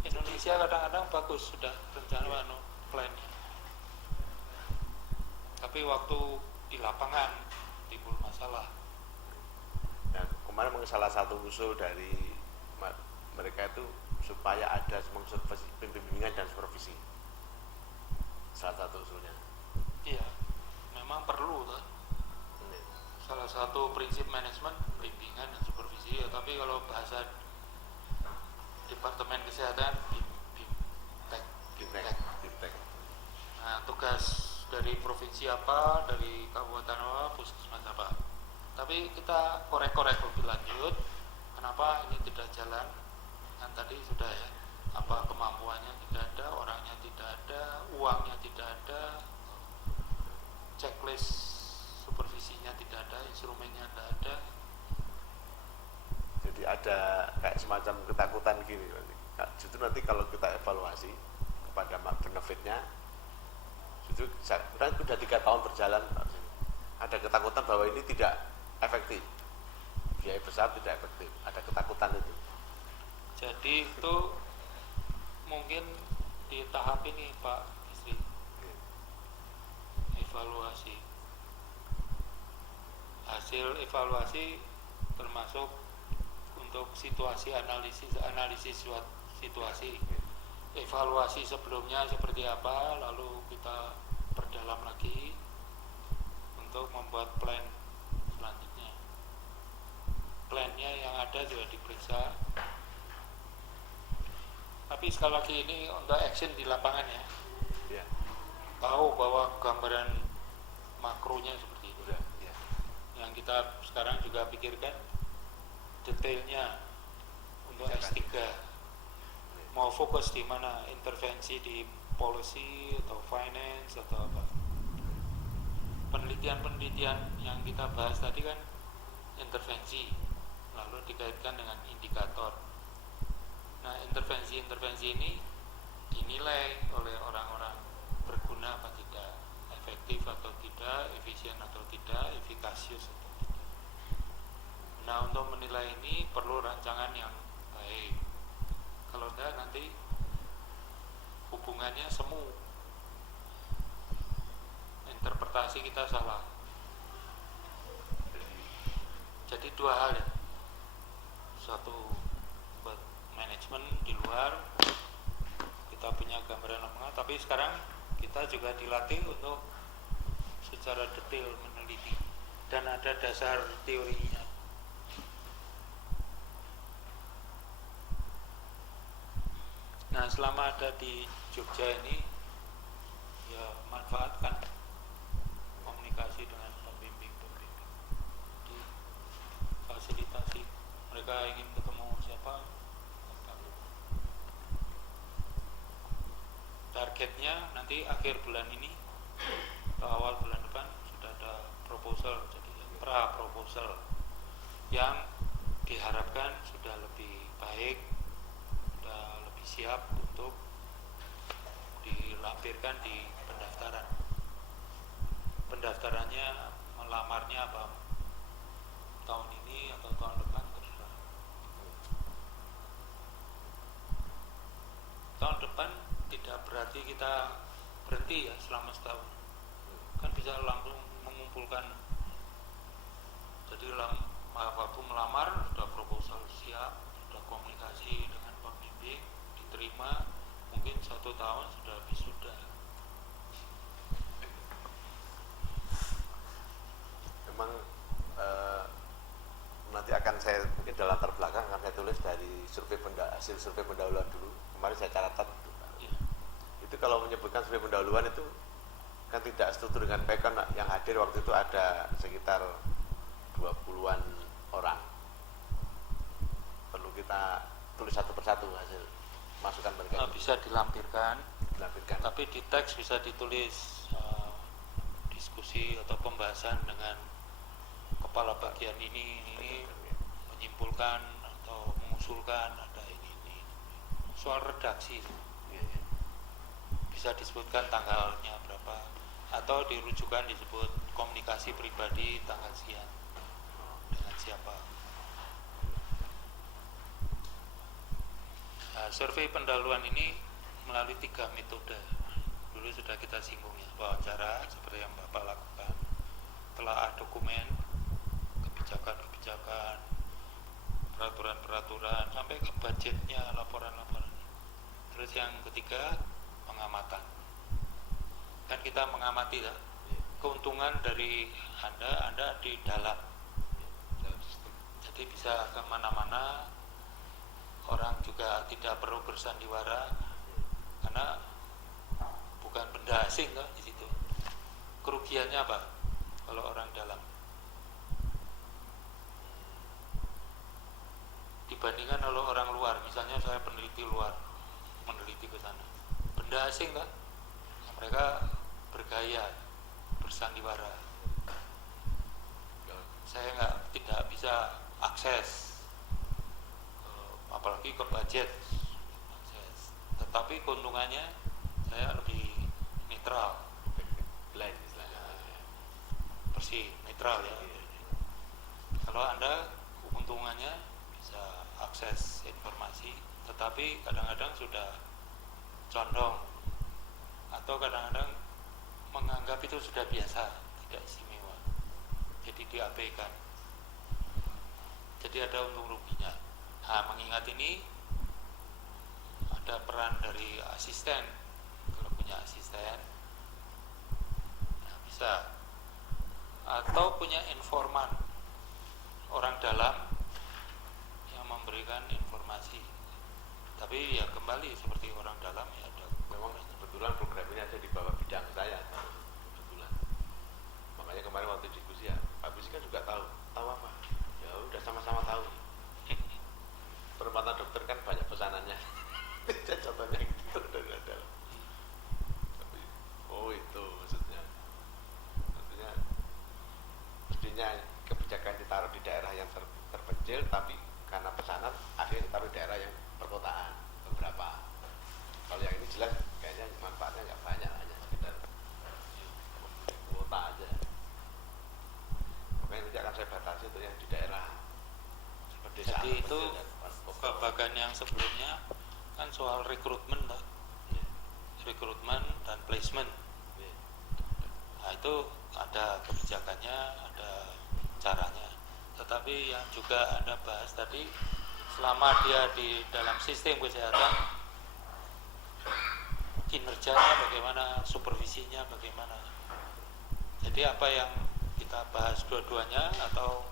Indonesia kadang-kadang bagus sudah rencana plannya, tapi waktu di lapangan timbul masalah. Nah, kemarin salah satu usul dari mereka itu supaya ada bimbingan dan supervisi. Salah satu usulnya. Iya, memang perlu kan. Salah satu prinsip manajemen bimbingan dan supervisi ya, tapi kalau bahasa Departemen Kesehatan Bimtek. Nah, tugas dari provinsi apa, dari kabupaten apa, puskesmas apa. Tapi kita korek-korek lebih lanjut, kenapa ini tidak jalan. Kan tadi sudah ya, apa kemampuannya tidak ada, orangnya tidak ada, uangnya tidak ada, checklist supervisinya tidak ada, instrumennya tidak ada. Jadi ada kayak semacam ketakutan gini. Justru nanti kalau kita evaluasi kepada benefitnya, justru sudah 3 tahun berjalan, ada ketakutan bahwa ini tidak efektif, biaya besar tidak efektif, ada ketakutan itu. Jadi itu mungkin di tahap ini Pak Istri, evaluasi, hasil evaluasi termasuk untuk situasi analisis situasi, evaluasi sebelumnya seperti apa, lalu kita perdalam lagi untuk membuat plan selanjutnya. Plannya yang ada juga diperiksa. Tapi sekali lagi ini untuk action di lapangan ya. Ya. Tahu bahwa gambaran makronya seperti itu. Ya. Yang kita sekarang juga pikirkan detailnya untuk S3. Mau fokus di mana? Intervensi di policy atau finance atau apa? Penelitian-penelitian yang kita bahas tadi kan intervensi, lalu dikaitkan dengan indikator. Nah, intervensi ini dinilai oleh orang-orang berguna apa tidak, efektif atau tidak, efisien atau tidak, efikasius atau tidak. Nah, untuk menilai ini perlu rancangan yang baik. Kalau tidak nanti hubungannya semu, interpretasi kita salah. Jadi dua hal ya, satu buat manajemen di luar, kita punya gambaran lapangan, tapi sekarang kita juga dilatih untuk secara detail meneliti dan ada dasar teorinya. Nah, selama ada di Jogja ini ya manfaatkan komunikasi dengan pembimbing-pembimbing, difasilitasi. Mereka ingin ketemu siapa, targetnya nanti akhir bulan ini atau awal bulan depan sudah ada proposal, jadi pra proposal yang diharapkan sudah lebih baik, sudah lebih siap untuk dilampirkan di pendaftaran. Pendaftarannya melamarnya apa, tahun ini atau tahun depan terserah. Tahun depan tidak berarti kita berhenti ya selama setahun, kan bisa langsung mengumpulkan. Jadi waktu melamar sudah proposal siap, sudah komunikasi dengan pembimbing, diterima, mungkin 1 tahun sudah wisuda. Memang nanti akan saya mungkin dalam latar belakang akan saya tulis dari hasil survei pendahuluan dulu. Kemarin saya catat Ya. itu kalau menyebutkan survei pendahuluan itu kan tidak struktur dengan PEKON. Yang hadir waktu itu ada sekitar 20-an orang. Perlu kita tulis satu persatu hasil masukan mereka. Bisa dilampirkan, Dilampirkan. tapi di teks bisa ditulis diskusi atau pembahasan dengan kepala bagian ini menyimpulkan atau mengusulkan ada ini. Soal redaksi bisa disebutkan tanggalnya berapa, atau dirujukan disebut komunikasi pribadi tanggal sekian dengan siapa. Nah, survei pendahuluan ini melalui 3 metode. Dulu sudah kita singgung ya, wawancara seperti yang Bapak lakukan, telaah dokumen, kebijakan-kebijakan, peraturan-peraturan, sampai ke budgetnya, laporan-laporan. Terus yang ketiga, pengamatan. Kan kita mengamati ya, keuntungan dari Anda di dalam. Jadi bisa kemana-mana, orang juga tidak perlu bersandiwara karena bukan benda asing kan di situ. Kerugiannya apa kalau orang dalam? Dibandingkan kalau orang luar, misalnya saya peneliti luar, meneliti ke sana, benda asing kan, mereka bergaya, bersandiwara. Saya tidak bisa akses, apalagi ke budget akses. Tetapi keuntungannya saya lebih netral, Blind istilahnya. bersih, netral ya. Kalau Anda keuntungannya bisa akses informasi, tetapi kadang-kadang sudah condong atau kadang-kadang menganggap itu sudah biasa, tidak istimewa, jadi diabaikan. Jadi ada untung ruginya. Nah, mengingat ini ada peran dari asisten, kalau punya asisten ya bisa, atau punya informan, orang dalam yang memberikan informasi. Tapi ya kembali seperti orang dalam ya ada. Memang kebetulan program ini ada di bawah bidang saya, kebetulan. Makanya kemarin waktu diskusi ya, Pak Bisi kan juga tahu apa? Ya udah sama-sama tahu. Perempatan dokter kan banyak pesanannya. Contohnya gitu dari dalam. Tapi oh itu maksudnya mestinya kebijakan ditaruh di daerah yang terpencil, tapi karena pesanan akhirnya ditaruh di daerah yang perkotaan beberapa. Kalau yang ini jelas kayaknya manfaatnya nggak banyak, hanya sekedar kuota aja. Makanya nanti akan saya batasi untuk yang di daerah pedesaan. Jadi itu bagian yang sebelumnya kan soal rekrutmen, rekrutmen dan placement. Nah itu ada kebijakannya, ada caranya. Tetapi yang juga Anda bahas tadi, selama dia di dalam sistem kesehatan, kinerjanya bagaimana, supervisinya bagaimana. Jadi apa yang kita bahas dua-duanya atau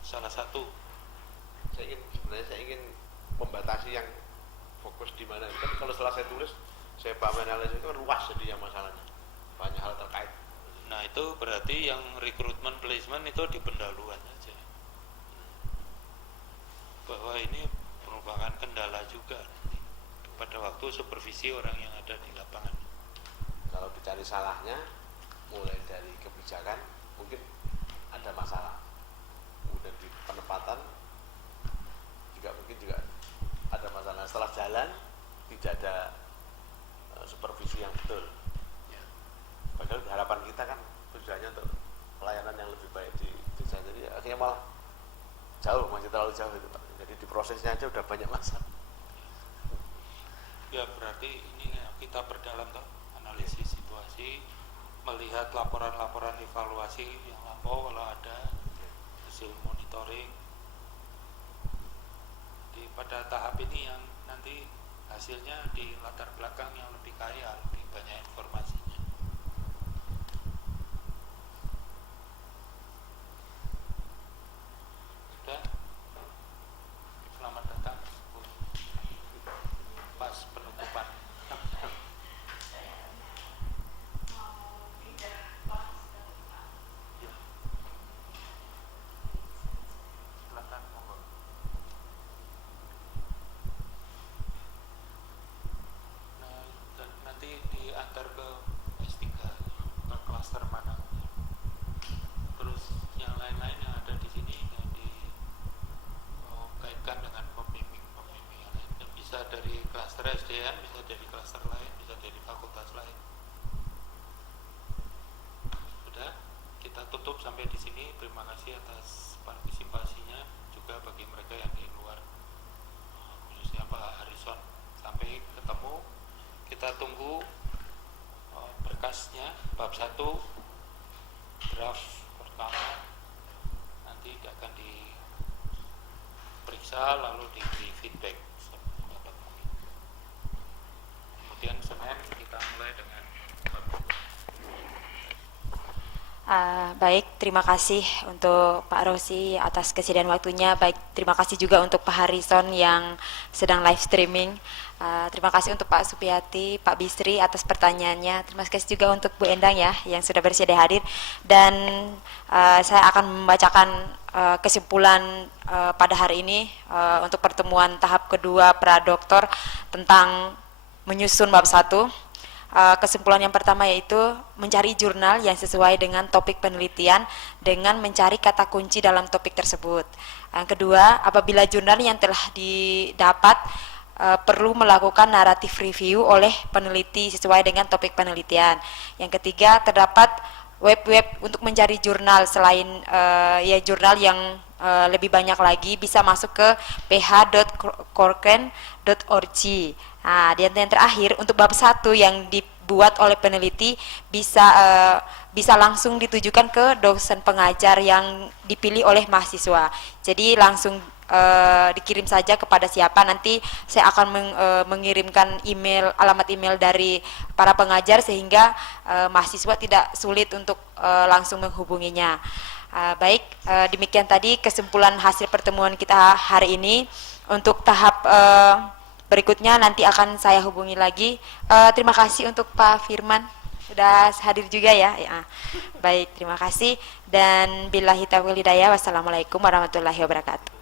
salah satu? Sebenarnya saya ingin membatasi yang fokus di mana. Kan kalau setelah saya tulis, saya paham analisis itu kan luas jadi yang masalahnya. Banyak hal terkait. Nah itu berarti yang rekrutmen placement itu di pendahuluan aja. Bahwa ini merupakan kendala juga pada waktu supervisi orang yang ada di lapangan. Kalau dicari salahnya, mulai dari kebijakan mungkin ada masalah. Kemudian di penempatan mungkin juga ada masalah. Setelah jalan tidak ada supervisi yang betul. Padahal harapan kita kan tujuannya untuk pelayanan yang lebih baik di desa. Jadi akhirnya malah jauh, masih terlalu jauh itu Pak. Jadi di prosesnya aja udah banyak masalah. Ya berarti ini kita perdalam toh, analisis situasi, melihat laporan-laporan evaluasi yang lampau kalau ada, hasil monitoring. Pada tahap ini yang nanti hasilnya di latar belakang yang lebih kaya, lebih banyak informasinya. Sudah, selamat datang pas penutupan. Silakan monggo. Dan nanti diantar ke S3 ke klaster mana, terus yang lain-lain yang ada di sini yang dikaitkan dengan pembimbing yang lain, dan bisa dari klaster SDM, bisa dari klaster lain, bisa dari fakultas lain. Sudah, kita tutup sampai di sini. Terima kasih atas partisipasinya juga bagi mereka yang di luar, khususnya Pak Harrison. Sampai ketemu. Kita tunggu berkasnya bab 1 draft pertama, nanti akan diperiksa lalu diberi feedback sedapat mungkin. Kemudian Senin kita mulai dengan bab 2. Baik, terima kasih untuk Pak Rosi atas kesediaan waktunya. Baik, terima kasih juga untuk Pak Harrison yang sedang live streaming. Terima kasih untuk Pak Supiyati, Pak Bisri atas pertanyaannya. Terima kasih juga untuk Bu Endang ya yang sudah bersedia hadir. Dan saya akan membacakan kesimpulan pada hari ini untuk pertemuan tahap kedua Pradoktor tentang menyusun bab 1. Kesimpulan yang pertama yaitu mencari jurnal yang sesuai dengan topik penelitian dengan mencari kata kunci dalam topik tersebut. Yang kedua, apabila jurnal yang telah didapat perlu melakukan naratif review oleh peneliti sesuai dengan topik penelitian. Yang ketiga, terdapat web-web untuk mencari jurnal selain jurnal yang lebih banyak lagi, bisa masuk ke ph.cochrane.org. Nah, dan yang terakhir untuk bab 1 yang dibuat oleh peneliti bisa langsung ditujukan ke dosen pengajar yang dipilih oleh mahasiswa. Jadi langsung dikirim saja kepada siapa, nanti saya akan mengirimkan alamat email dari para pengajar sehingga mahasiswa tidak sulit untuk langsung menghubunginya. Baik, demikian tadi kesimpulan hasil pertemuan kita hari ini. Untuk tahap berikutnya nanti akan saya hubungi lagi. Terima kasih untuk Pak Firman sudah hadir juga ya. Baik, terima kasih dan billahi taufiq wal hidayah. Wassalamualaikum warahmatullahi wabarakatuh.